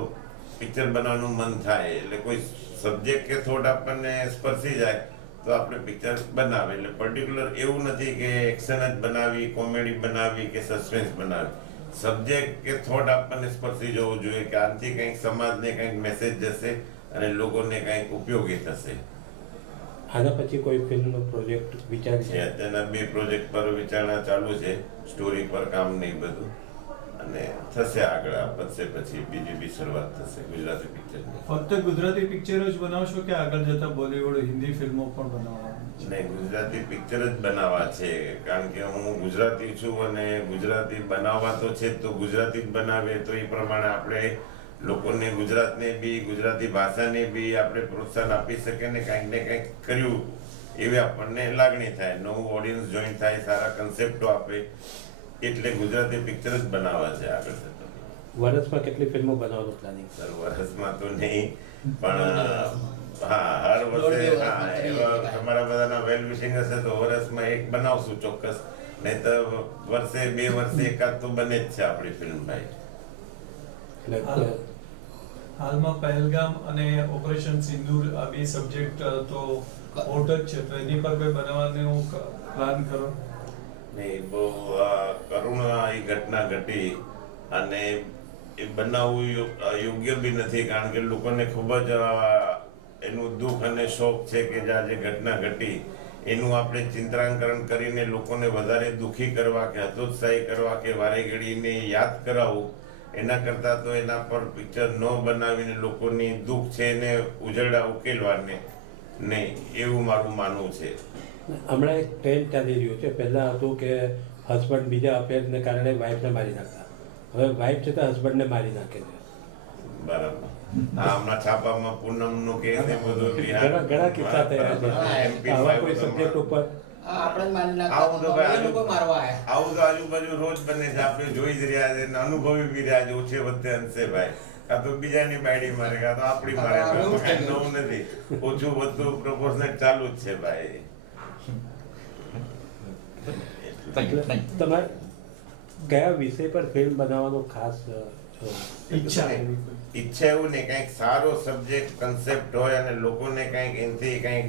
પિક્ચર બનાવવાનું મન થાય. એટલે કોઈ સબ્જેક્ટ કે થોટ આપણને સ્પર્શી જાય તો આપણે પિક્ચર બનાવે. એટલે પર્ટિક્યુલર એવું નથી કે એક્શન જ બનાવી, કોમેડી બનાવી કે સસ્પેન્સ બનાવી. સબ્જેક્ટ કે થોટ આપણને સ્પર્શી જવું જોઈએ કે આનાથી કંઈક સમાજને કંઈક મેસેજ જશે અને લોકોને કંઈક ઉપયોગી થશે. આના પછી કોઈ ફિલ્મનો પ્રોજેક્ટ વિચારી છે? અત્યારના 2 પ્રોજેક્ટ પર વિચારણા ચાલુ છે, સ્ટોરી પર કામ નહીં બધું, અને થશે આગળ. આ પતશે પછી બીજી બી શરૂઆત થશે ગુજરાતી પિક્ચરની. ફક્ત ગુજરાતી પિક્ચર જ બનાવશો કે આગળ જતા બોલીવુડ, હિન્દી ફિલ્મો પણ બનાવવાની? નહીં, ગુજરાતી પિક્ચર જ બનાવવા છે. કારણ કે હું ગુજરાતી છું અને ગુજરાતી બનાવવા તો છે, તો ગુજરાતી જ બનાવીએ તો એ પ્રમાણે આપણે લોકોને ગુજરાતને બી, ગુજરાતી ભાષાને બી આપણે પ્રોત્સાહન આપી શકીએ ને કંઈક ને કંઈક કર્યું એવી આપણને લાગણી થાય. નવું ઓડિયન્સ જોઈન થાય, સારા કન્સેપ્ટો આપે. એટલે ગુજરાતી પિક્ચર જ બનાવવા છે આગળ જતા. વર્ષમાં કેટલી ફિલ્મો બનાવવાનું પ્લાનિંગ? સર, વર્ષમાં તો નહીં, પણ હા, હર વર્ષે. હા, એવા તમારા બધાના વેલ વિશિંગ હશે તો વર્ષમાં એક બનાવશું ચોક્કસ. નહીં તો વર્ષે 2 વર્ષે એકાદ તો બને જ છે આપણી ફિલ્મ. ભાઈ, હાલમાં પહેલગામ અને ઓપરેશન સિંદૂર, આ 2 સબ્જેક્ટ તો હોટ જ છે, તો એની પર કોઈ બનાવવાનું પ્લાન કરો? નહીં, બહુ કરુણ એ ઘટના ઘટી અને એ બનાવવું યોગ્ય બી નથી. કારણ કે લોકોને ખૂબ જ એનું દુઃખ અને શોક છે કે જે ઘટના ઘટી એનું આપણે ચિંતનાકરણ કરીને લોકોને વધારે દુઃખી કરવા કે હતોત્સાહી કરવા કે વારે ઘડીને યાદ કરાવવું, એના કરતાં તો એના પર પિક્ચર ન બનાવીને લોકોની દુઃખ છે એને ઉજળા ઉકેલવાને નહીં, એવું મારું માનવું છે. હમણાં એક ટ્રેન્ડ ચાલી રહ્યું છે. પહેલાં હતું કે હસબન્ડ બીજા અફેરને કારણે વાઈફને મારી નાખતા, હવે વાઈફ છે તો હસબન્ડને મારી નાખે છે. બરાબર. હા, હમણાં છાપામાં પૂનમનું કે ને બધું ઘણા કિસ્સા થયા છે. આવા કોઈ સબ્જેક્ટ ઉપર આવું તો આજુબાજુ રોજ બને છે, આપણે જોઈ જ રહ્યા છે, અનુભવી બી રહ્યા છે. ઓછે વધતે અંશે ભાઈ, કાં તો બીજાની બાયડી મારે, કાં તો આપણી મારે, કઈ નવું નથી. ઓછું વધતું પ્રોપોર્શનેટ ચાલુ જ છે ભાઈ. તમારે કયા વિષય પર ફિલ્મ બનાવવાનો ખાસ ઈચ્છા એવું ને કંઈક સારો સબ્જેક્ટ કન્સેપ્ટ હોય અને લોકોને કંઈક એનાથી કંઈક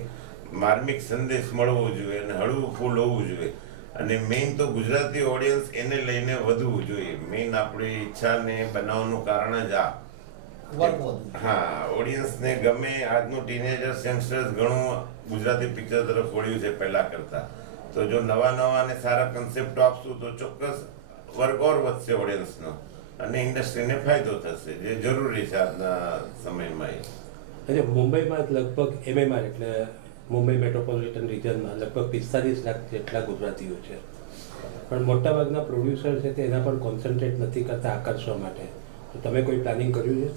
માર્મિક સંદેશ મળવો જોઈએ અને હળવું ફૂલ હોવું જોઈએ. અને મેઇન તો ગુજરાતી ઓડિયન્સ એને લઈને વધવું જોઈએ. મેઇન આપણી ઈચ્છાને બનાવવાનું કારણ જ આ. હા, ઓડિયન્સને ગમે. આજનું ટીનેજર્સ યંગસ્ટર્સ ઘણું ગુજરાતી પિક્ચર તરફ વળ્યું છે પહેલા કરતા. તો જો નવા અને સારા કન્સેપ્ટો આપશું તો ચોક્કસ વર્ગ ઓર વધશે ઓડિયન્સનો અને ઇન્ડસ્ટ્રીને ફાયદો થશે, જે જરૂરી છે આજના સમયમાં. એટલે મુંબઈમાં લગભગ MMR એટલે મુંબઈ મેટ્રોપોલિટન રિજનમાં લગભગ 45 લાખ જેટલા ગુજરાતીઓ છે, પણ મોટાભાગના પ્રોડ્યુસર છે તે એના પર કોન્સન્ટ્રેટ નથી કરતા આકર્ષવા માટે. તો તમે કોઈ પ્લાનિંગ કર્યું છે?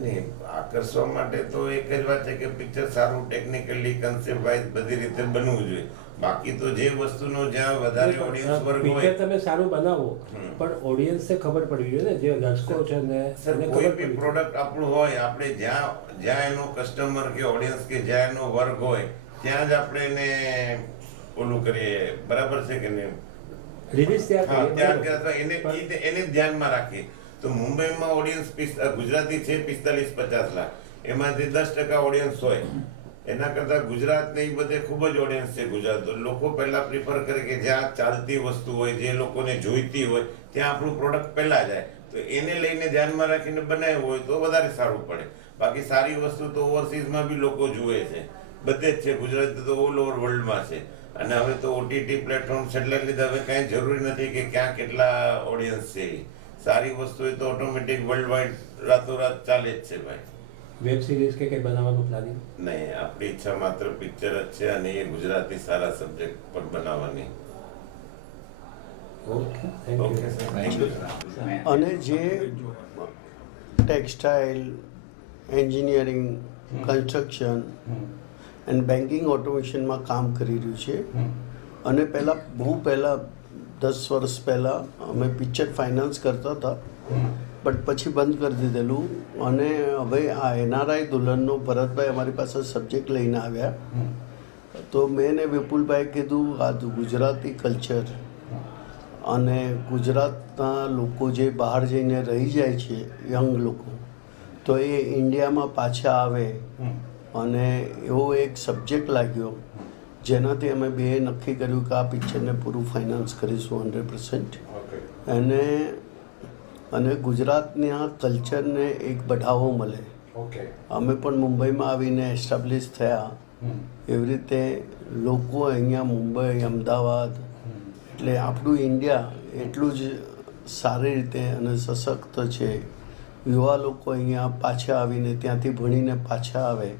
નહીં, આકર્ષવા માટે તો એક જ વાત છે કે પિક્ચર સારું ટેકનિકલી કન્સેપ્ટ વાઇઝ બધી રીતે બનવું જોઈએ. બાકી તો જે વસ્તુનો જ્યાં વધારે ઓડિયન્સ વર્ગ હોય, પિક્ચર તમે સારું બનાવો પણ ઓડિયન્સને ખબર પડવી જોઈએ ને, જે દર્શકો છે ને કોઈ બી પ્રોડક્ટ આપણું હોય, આપણે જ્યાં એનો કસ્ટમર કે ઓડિયન્સ કે જ્યાં એનો વર્ગ હોય ત્યાં જ આપણે એને ઓલું કરીએ. બરાબર છે કે નહીં? રિલીઝ એને ધ્યાનમાં રાખીએ. તો મુંબઈમાં ઓડિયન્સ ગુજરાતી છે 45-50 લાખ, એમાંથી 10% ઓડિયન્સ હોય. એના કરતાં ગુજરાત ને એ બધે ખૂબ જ ઓડિયન્સ છે. ગુજરાત લોકો પહેલા પ્રિફર કરે કે જ્યાં ચાલતી વસ્તુ હોય, જે લોકોને જોઈતી હોય ત્યાં આપણું પ્રોડક્ટ પહેલા જાય. તો એને લઈને ધ્યાનમાં રાખીને બનાવ્યું હોય તો વધારે સારું પડે. બાકી સારી વસ્તુ તો ઓવરસીઝમાં બી લોકો જુએ છે, બધે જ છે. ગુજરાત તો ઓલ ઓવર વર્લ્ડમાં છે. અને હવે તો OTT પ્લેટફોર્મ એટલા લીધા હવે કાંઈ જરૂરી નથી કે ક્યાં કેટલા ઓડિયન્સ છે. સારી વસ્તુ હોય તો ઓટોમેટિક વર્લ્ડ વાઇડ રાતોરાત ચાલે જ છે ભાઈ. વેબ સિરીઝ કે કંઈ બનાવવાનું પ્લાનિંગ? નહીં, આપણી ઈચ્છા માત્ર પિક્ચર જ છે અને એ ગુજરાતી સારા સબ્જેક્ટ પર બનાવવાની. અને જે textile, engineering, construction and banking ઓટોમેશનમાં કામ કરી રહ્યું છે. અને બહુ પહેલાં 10 વર્ષ પહેલાં અમે પિક્ચર ફાઇનાન્સ કરતા હતા, બટ પછી બંધ કરી દીધેલું. અને હવે આ NRI દુલ્હનનો ભરતભાઈ અમારી પાસે સબ્જેક્ટ લઈને આવ્યા, તો મેં ને વિપુલભાઈ કીધું આ ગુજરાતી કલ્ચર અને ગુજરાતના લોકો જે બહાર જઈને રહી જાય છે, યંગ લોકો, તો એ ઇન્ડિયામાં પાછા આવે અને એવો એક સબ્જેક્ટ લાગ્યો, જેનાથી અમે બે નક્કી કર્યું કે આ પિક્ચરને પૂરું ફાઇનાન્સ કરીશું 100%. અને ગુજરાતના કલ્ચરને એક બઢાવો મળે. અમે પણ મુંબઈમાં આવીને એસ્ટાબ્લિશ થયા, એવી રીતે લોકો અહીંયા મુંબઈ, અમદાવાદ, એટલે આપણું ઇન્ડિયા એટલું જ સારી રીતે અને સશક્ત છે. યુવા લોકો અહીંયા પાછા આવીને ત્યાંથી ભણીને પાછા આવે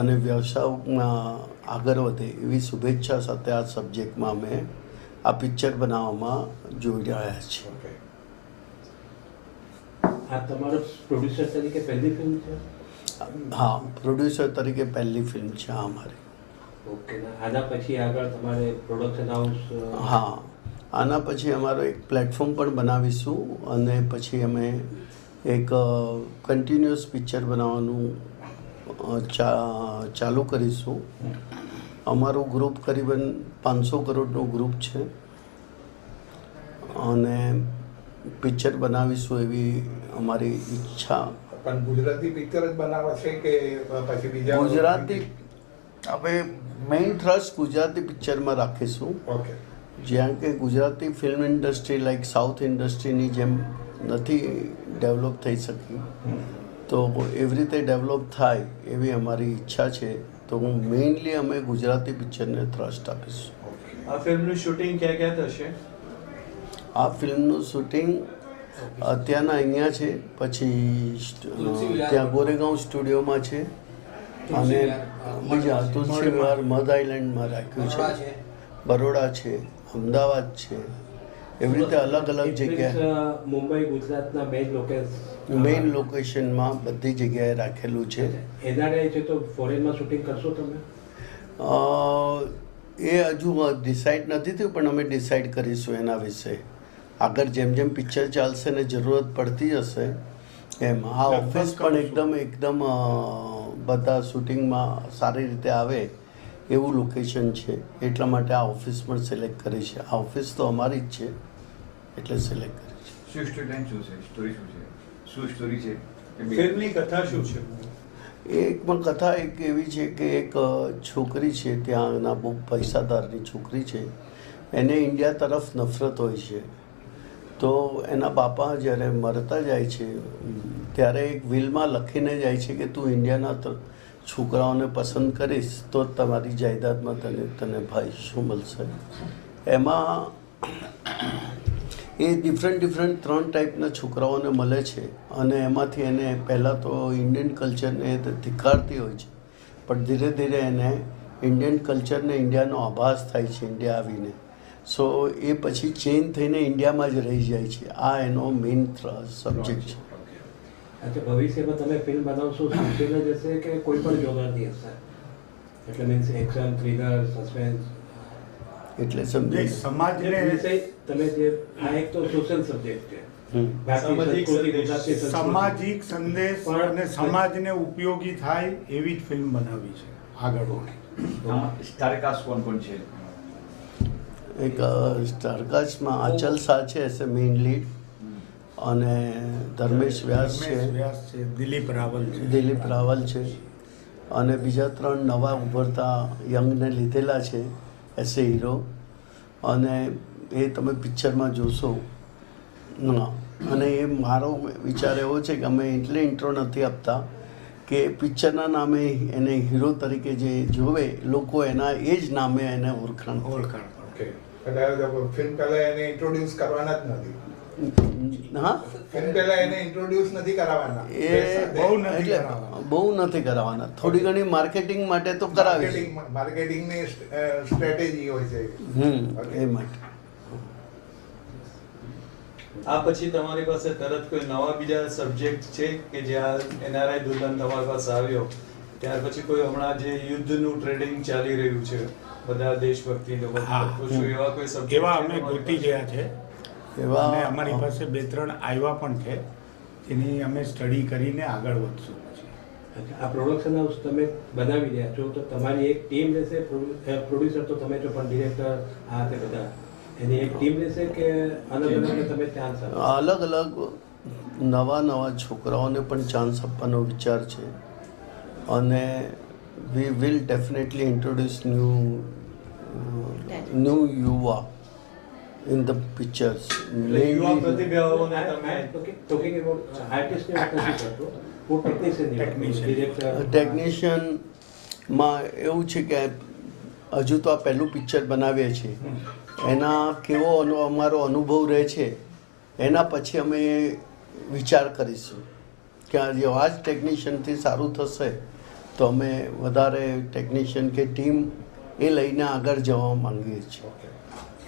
અને વ્યવસાયમાં આગળ વધે, એવી શુભેચ્છા સાથે આ સબ્જેક્ટમાં અમે આ પિક્ચર બનાવવામાં જોઈ રહ્યા છીએ. આ તમારો પ્રોડ્યુસર તરીકે પહેલી ફિલ્મ છે? હા, પ્રોડ્યુસર તરીકે પહેલી ફિલ્મ છે આ અમારી. ઓકે. આના પછી આગળ તમારે પ્રોડક્શન હાઉસ? હા, આના પછી અમારો એક પ્લેટફોર્મ પણ બનાવીશું અને પછી અમે એક કન્ટિન્યુઅસ પિક્ચર બનાવવાનું ચાલુ કરીશું. અમારું ગ્રુપ કરીબન 500 કરોડનું ગ્રુપ છે અને પિક્ચર બનાવીશું એવી અમારી ઈચ્છા. પણ ગુજરાતી પિક્ચર જ બનાવે છે કે પછી બીજા? ગુજરાતી હવે મેઇન થ્રસ્ટ ગુજરાતી પિક્ચરમાં રાખીશું. ઓકે. જ્યાં કે Gujarati film industry like south ઇન્ડસ્ટ્રીની જેમ નથી ડેવલપ થઈ શકી, તો એવી રીતે ડેવલપ થાય એવી અમારી ઈચ્છા છે. તો તો હું મેઇનલી અમે ગુજરાતી પિક્ચરને થ્રસ્ટ આપીશું. આ ફિલ્મનું શૂટિંગ ક્યાં ક્યાં થશે? આ ફિલ્મનું શૂટિંગ અત્યારના અહીંયા છે, પછી ત્યાં ગોરેગાંવ સ્ટુડિયોમાં છે, અને બીજા તુલસીવિહાર મધ આઇલેન્ડમાં રાખ્યું છે, બરોડા છે, અમદાવાદ છે, એવી રીતે અલગ અલગ જગ્યાએ મુંબઈ ગુજરાતના મેઇન લોકેશનમાં બધી જગ્યાએ રાખેલું છે. એનઆરઆઈ છે તો ફોરેનમાં શૂટિંગ કરશો તમે? એ હજુ ડિસાઇડ નથી થયું, પણ અમે ડિસાઇડ કરીશું એના વિશે. આગળ જેમ જેમ પિક્ચર ચાલશે ને જરૂરત પડતી જશે એમ. આ ઓફિસ પણ એકદમ બધા શૂટિંગમાં સારી રીતે આવે એવું લોકેશન છે, એટલા માટે આ ઓફિસ પણ સિલેક્ટ કરી છે. આ ઓફિસ તો અમારી જ છે, એટલે સિલેક્ટ કરી છે. શું સ્ટોરી શું છે? સ્ટોરી શું છે? શું સ્ટોરી છે? ફિલ્મની કથા શું છે? એક પણ કથા એક એવી છે કે એક છોકરી છે, ત્યાંના બહુ પૈસાદારની છોકરી છે, એને ઇન્ડિયા તરફ નફરત હોય છે. તો એના બાપા જ્યારે મરતા જાય છે ત્યારે એક વિલમાં લખીને જાય છે કે તું ઇન્ડિયાના છોકરાઓને પસંદ કરીશ તો તમારી જાયદાદમાં તને ભાઈ શું મળશે. એમાં એ ડિફરન્ટ 3 ટાઈપના છોકરાઓને મળે છે, અને એમાંથી એને પહેલાં તો ઇન્ડિયન કલ્ચરને ધિક્કારતી હોય છે, પણ ધીરે ધીરે એને ઇન્ડિયન કલ્ચરને ઇન્ડિયાનો આભાસ થાય છે ઇન્ડિયા આવીને. સો એ પછી ચેન્જ થઈને ઇન્ડિયામાં જ રહી જાય છે. આ એનો મેઇન સબ્જેક્ટ છે. અચ્છા, ભવિષ્યમાં તમે ફિલ્મ બનાવશો સોશિયલ જ હશે કે કોઈ પણ જોનરની હશે? એટલે મીન્સ એક્શન, થ્રિલર, સસ્પેન્સ, એટલે સમજે સમાજને તમે જે આ એક તો સોશિયલ સબ્જેક્ટ છે, સામાજિક સંદેશ અને સમાજને ઉપયોગી થાય એવી જ ફિલ્મ બનાવી છે. આગળ સ્ટારકાસ્ટ કોણ છે? એક સ્ટારકાસ્ટમાં આંચલ શાહ છે એઝ એ મેઇન લીડ, અને ધર્મેશ વ્યાસ છે, દિલીપ રાવલ છે, અને બીજા 3 નવા ઉભરતા યંગને લીધેલા છે એઝ એ હીરો. અને એ તમે પિક્ચરમાં જોશો. અને એ મારો વિચાર એવો છે કે અમે એટલે ઇન્ટ્રો નથી આપતા કે પિક્ચરના નામે એને હીરો તરીકે જે જોવે લોકો, એના એ જ નામે એને ઓળખાણ. એટલે ફિલ્મ પહેલા એને ઇન્ટ્રોડ્યુસ કરવાના જ નથી. હા, ફિલ્મ પહેલા એને ઇન્ટ્રોડ્યુસ નથી કરાવવાના. એ બહુ નથી કરાવવાના. થોડી ઘણી માર્કેટિંગ માટે તો કરાવી. માર્કેટિંગની સ્ટ્રેટેજી હોય છે એ માટે. આ પછી તમારી પાસે તરત કોઈ નવા બીજા સબ્જેક્ટ છે કે જ્યાં એનઆરઆઈ દુલ્હન તમારી પાસે આવ્યો ત્યાર પછી કોઈ હમણાં જે યુદ્ધનું ટ્રેડિંગ ચાલી રહ્યું છે બધા દેશભક્તિનું, એવા કોઈ સબ્જેક્ટ એવા અમે ગોતી ગયા છે, એવા અમારી પાસે 2-3 આવ્યા પણ છે, એની અમે સ્ટડી કરીને આગળ વધશું. આ પ્રોડક્શન હાઉસ તમે બનાવી રહ્યા છો તો તમારી એક ટીમ રહેશે, પ્રોડ્યુસર તો તમે છો પણ ડિરેક્ટર આ તે બધા એની એક ટીમ રહેશે કે અલગ અલગ તમે ચાન્સ આપો? અલગ અલગ નવા છોકરાઓને પણ ચાન્સ આપવાનો વિચાર છે, અને we will definitely introduce new યુવા in the pictures. ટેકનિશિયનમાં એવું છે કે હજુ તો આ પહેલું પિક્ચર બનાવીએ છીએ, એના કેવો અમારો અનુભવ રહે છે એના પછી અમે વિચાર કરીશું કે આ જ ટેકનિશિયનથી સારું થશે તો અમે વધારે ટેકનિશિયન કે ટીમ એ લઈને આગળ જવા માંગીએ છીએ.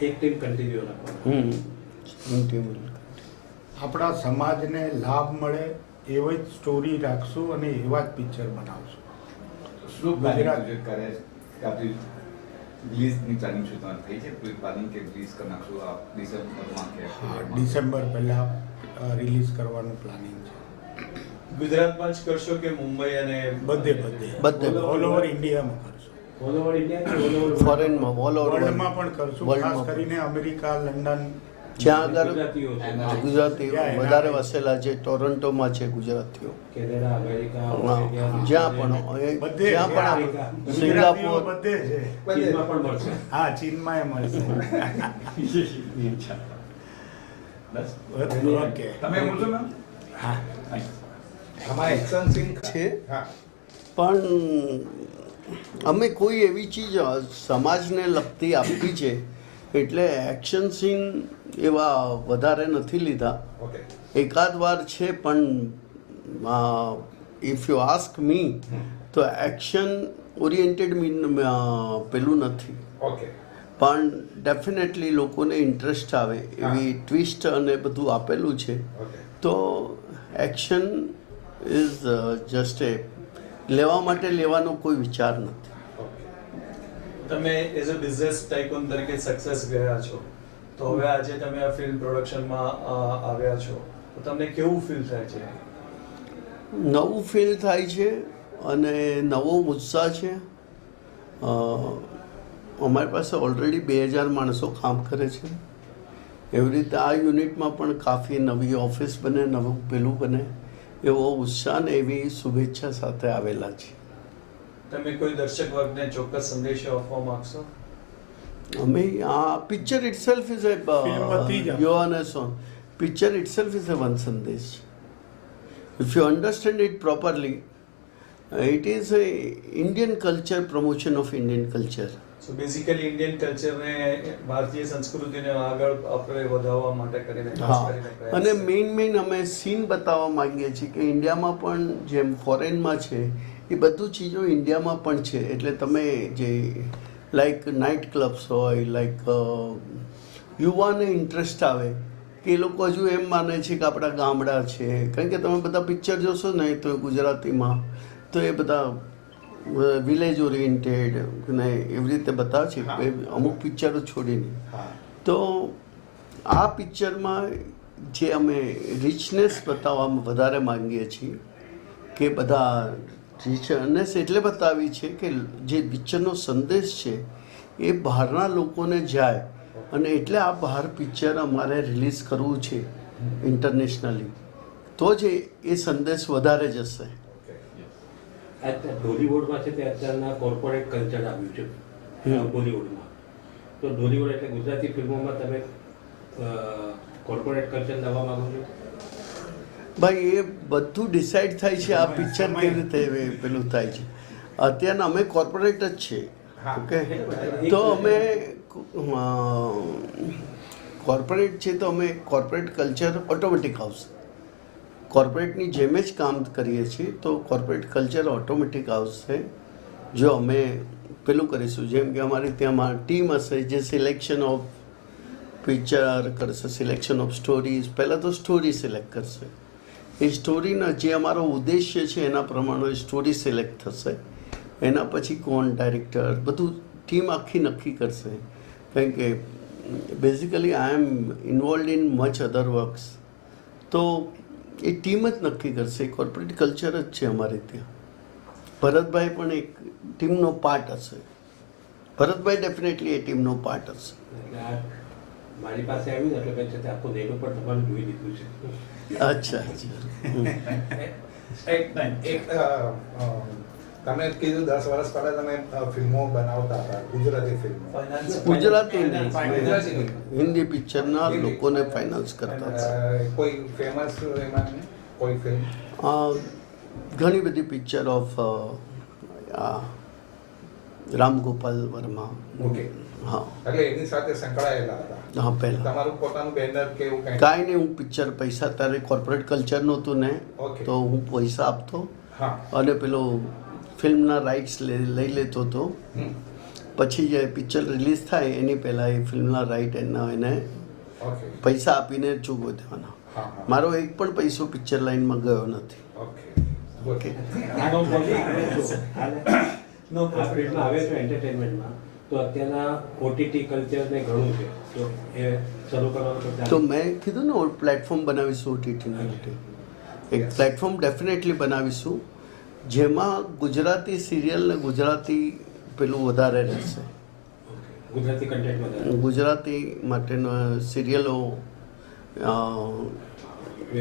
એક ટીમ કન્ટિન્યુ રાખવાનું. આપણા સમાજને લાભ મળે એવી જ સ્ટોરી રાખશું અને એવા જ પિક્ચર બનાવશું. શું પ્લાનિંગ કરે રિલીઝની પ્લાનિંગ શું તમારે થઈ છે? કોઈ પ્લાનિંગ કે રિલીઝ કરી નાખશું આ ડિસેમ્બરમાં કે? ડિસેમ્બર પહેલા રિલીઝ કરવાનું પ્લાનિંગ છે. ગુજરાતમાં જ કરશો કે મુંબઈ અને બધે ઓલ ઓવર ઇન્ડિયામાં કરશું? ઓલ ઓવર ઇન્ડિયા કે ઓલ ઓવર ફોરેનમાં? ઓલ ઓવર વર્લ્ડમાં પણ કરશું, ખાસ કરીને અમેરિકા, લંડન, જ્યાં આગળ ગુજરાતીઓ વધારે વસેલા છે. ટોરન્ટોમાં છે ગુજરાતીઓ, કેનેડા, અમેરિકા, જ્યાં પણ સિંગાપોર, બધે છે. ચીનમાં પણ મળશે. હા, ચીનમાં મળશે. ઓકે, તમે બોલશો મેમ? આમાં એક્શન સીન છે, પણ અમે કોઈ એવી ચીજ સમાજને લગતી આપી છે એટલે એક્શન સીન એવા વધારે નથી લીધા. ઓકે. એકાદ વાર છે પણ ઇફ યુ આસ્ક મી તો એક્શન ઓરિએન્ટેડ પેલું નથી. ઓકે. પણ ડેફિનેટલી લોકોને ઇન્ટરેસ્ટ આવે એવી ટ્વિસ્ટ અને બધું આપેલું છે. ઓકે. તો એક્શન ઇઝ જસ્ટ એ લેવા માટે લેવાનો કોઈ વિચાર નથી. તમે એઝ અ બિઝનેસ ટાઇકૂન તરીકે સક્સેસ ગયા છો, તો હવે આજે તમે આ ફિલ્મ પ્રોડક્શનમાં આવ્યા છો, તો તમને કેવું ફીલ થાય છે? નવું ફીલ થાય છે અને નવો ઉત્સાહ છે. અમારી પાસે ઓલરેડી 2000 માણસો કામ કરે છે. એવી રીતે આ યુનિટમાં પણ કાફી નવી ઓફિસ બને, નવું પેલું બને એવો ઉત્સાહ ને એવી શુભેચ્છા સાથે આવેલા છે. તમે કોઈ દર્શક વર્ગને ચોક્કસ સંદેશો આપવા માંગશો? અમે આ પિક્ચર ઇટસેલ્ફ ઇઝ એ યોહાનેસ picture itself is a one સંદેશ. If you understand it properly, it is a Indian culture, promotion of Indian culture. So basically Indian કલ્ચરને, ભારતીય સંસ્કૃતિને આગળ આપણે વધારવા માટે કરીને ખાસ કરીને પ્રયાસ અને છે. મેઇન અમે સીન બતાવવા માંગીએ છીએ કે ઇન્ડિયામાં પણ જેમ ફોરેનમાં છે એ બધું ચીજો ઇન્ડિયામાં પણ છે. એટલે તમે જે લાઈક નાઇટ ક્લબ્સ હોય, લાઈક યુવાને ઇન્ટરેસ્ટ આવે કે એ લોકો હજુ એમ માને છે કે આપણા ગામડા છે. કારણ કે તમે બધા પિક્ચર જોશો ને તો ગુજરાતીમાં તો એ બધા વિલેજ ઓરિએન્ટેડ ને એવી રીતે બતાવે છે અમુક પિક્ચરો છોડીને. તો આ પિક્ચરમાં જે અમે રિચનેસ બતાવવામાં વધારે માંગીએ છીએ કે બધા રિચનેસ એટલે બતાવી છે કે જે પિક્ચરનો સંદેશ છે એ બહારના લોકોને જાય અને એટલે આ બહાર પિક્ચર અમારે રિલીઝ કરવું છે ઇન્ટરનેશનલી, તો જ એ સંદેશ વધારે જશે. બોલિવૂડમાં છે તે અત્યારના કોર્પોરેટ કલ્ચર આવ્યું છે બોલિવૂડમાં. તો બોલિવૂડ એટલે ગુજરાતી ફિલ્મોમાં તમે કોર્પોરેટ કલ્ચર લાવવા માંગો છો? ભાઈ એ બધું ડિસાઈડ થાય છે આ પિક્ચર કેવી રીતે પેલું થાય છે. અત્યારના અમે કોર્પોરેટ જ છે. ઓકે. તો અમે કોર્પોરેટ છે તો અમે કોર્પોરેટ કલ્ચર ઓટોમેટિક આવશે. કોર્પોરેટની જેમ જ કામ કરીએ છીએ તો કોર્પોરેટ કલ્ચર ઓટોમેટિક આવશે જો અમે પેલું કરીશું. જેમ કે અમારી ત્યાંમાં ટીમ હશે જે સિલેક્શન ઓફ પિક્ચર કરશે, સિલેક્શન ઓફ સ્ટોરીઝ. પહેલાં તો સ્ટોરી સિલેક્ટ કરશે. એ સ્ટોરીના જે અમારો ઉદ્દેશ્ય છે એના પ્રમાણે સ્ટોરી સિલેક્ટ થશે. એના પછી કોણ ડાયરેક્ટર બધું ટીમ આખી નક્કી કરશે. કારણ કે basically I am involve in much other works. તો એ ટીમ જ નક્કી કરશે. કોર્પોરેટ કલ્ચર જ છે અમારે ત્યાં. ભરતભાઈ પણ એક ટીમનો પાર્ટ હશે. ભરતભાઈ ડેફિનેટલી એ ટીમનો પાર્ટ હશે. મારી પાસે આવ્યું ને એટલે પછી આખું નેનું પણ તમારું જોઈ લીધું છે. અચ્છા. તમે કીધું 10 વર્ષ પહેલા તમે ફિલ્મો બનાવતા હતા, ગુજરાતી ફિલ્મો. ગુજરાતી નહીં, હિન્દી પિક્ચરના લોકોને ફાઇનાન્સ કરતા હતા. કોઈ ફેમસ એમાં કોઈ ફિલ્મ? ઘણી બધી picture of Ram Gopal Varma. Okay. હા. એટલે એની સાથે સંકળાયેલા હતા. હા, પહેલા. તમારું પોતાનું બેનર કે એવું કંઈ? કાંઈ નહીં, હું પિક્ચર પૈસા ત્યારે કોર્પોરેટ કલ્ચર નહોતું ને તો હું પૈસા આપતો અને પેલો ફિલ્મના રાઇટ્સ લઈ લેતો હતો. પછી જે પિક્ચર રિલીઝ થાય એની પહેલાં એ ફિલ્મના રાઇટ એને પૈસા આપીને ચૂકવી દેવાના. મારો એક પણ પૈસો પિક્ચર લાઇનમાં ગયો નથી. ઓકે. આવે છે એન્ટરટેનમેન્ટમાં તો અત્યારના ઓટીટી કલ્ચરને ઘણું છે તો એ શરૂ કરવાનું તો મેં કીધું ને પ્લેટફોર્મ બનાવીશું ઓટીટીના માટે. એક પ્લેટફોર્મ ડેફિનેટલી બનાવીશું જેમાં ગુજરાતી સિરિયલ ને ગુજરાતી પેલું વધારે રહેશે. ગુજરાતી કન્ટેન્ટ ગુજરાતી માટેનો સિરિયલો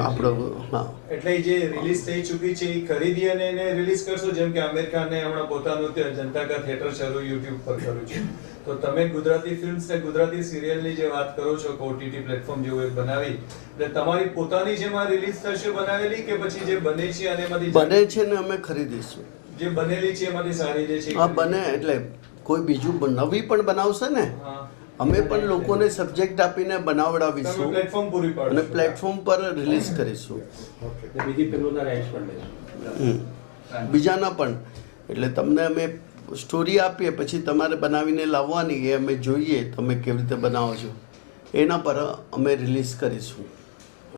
આપણો. હા, એટલે જે રિલીઝ થઈ ચૂકી છે એ ખરીદી અને એને રિલીઝ કરશો? જેમ કે આમિર ખાને હમણાં પોતાનું જનતા કા થિયેટર શરૂ યુટ્યુબ પર કર્યું છે, તો તમે ગુજરાતી ફિલ્મ્સ ને ગુજરાતી સિરિયલની જે વાત કરો છો કે ઓટીટી પ્લેટફોર્મ જેવું એક બનાવી, એટલે તમારી પોતાની જેમાં રિલીઝ થશે બનાવેલી કે પછી જે બને છે અને એમાંથી બને છે ને અમે ખરીદીશું? જે બનેલી છે એમાંથી સારી જે છે હા બને એટલે કોઈ બીજું નવી પણ બનાવશે ને, હા. અમે પણ લોકોને સબ્જેક્ટ આપીને તમે બનાવડાવીશું પ્લેટફોર્મ પૂરી પાડશો. અને પ્લેટફોર્મ પર રિલીઝ કરીશું. ને બીજી ફિલ્મોના રાઇટ્સ પણ લેશું. બીજાના પણ. એટલે તમને અમે સ્ટોરી આપીએ, પછી તમારે બનાવીને લાવવાની, એ અમે જોઈએ તમે કેવી રીતે બનાવો છો, એના પર અમે રિલીઝ કરીશું.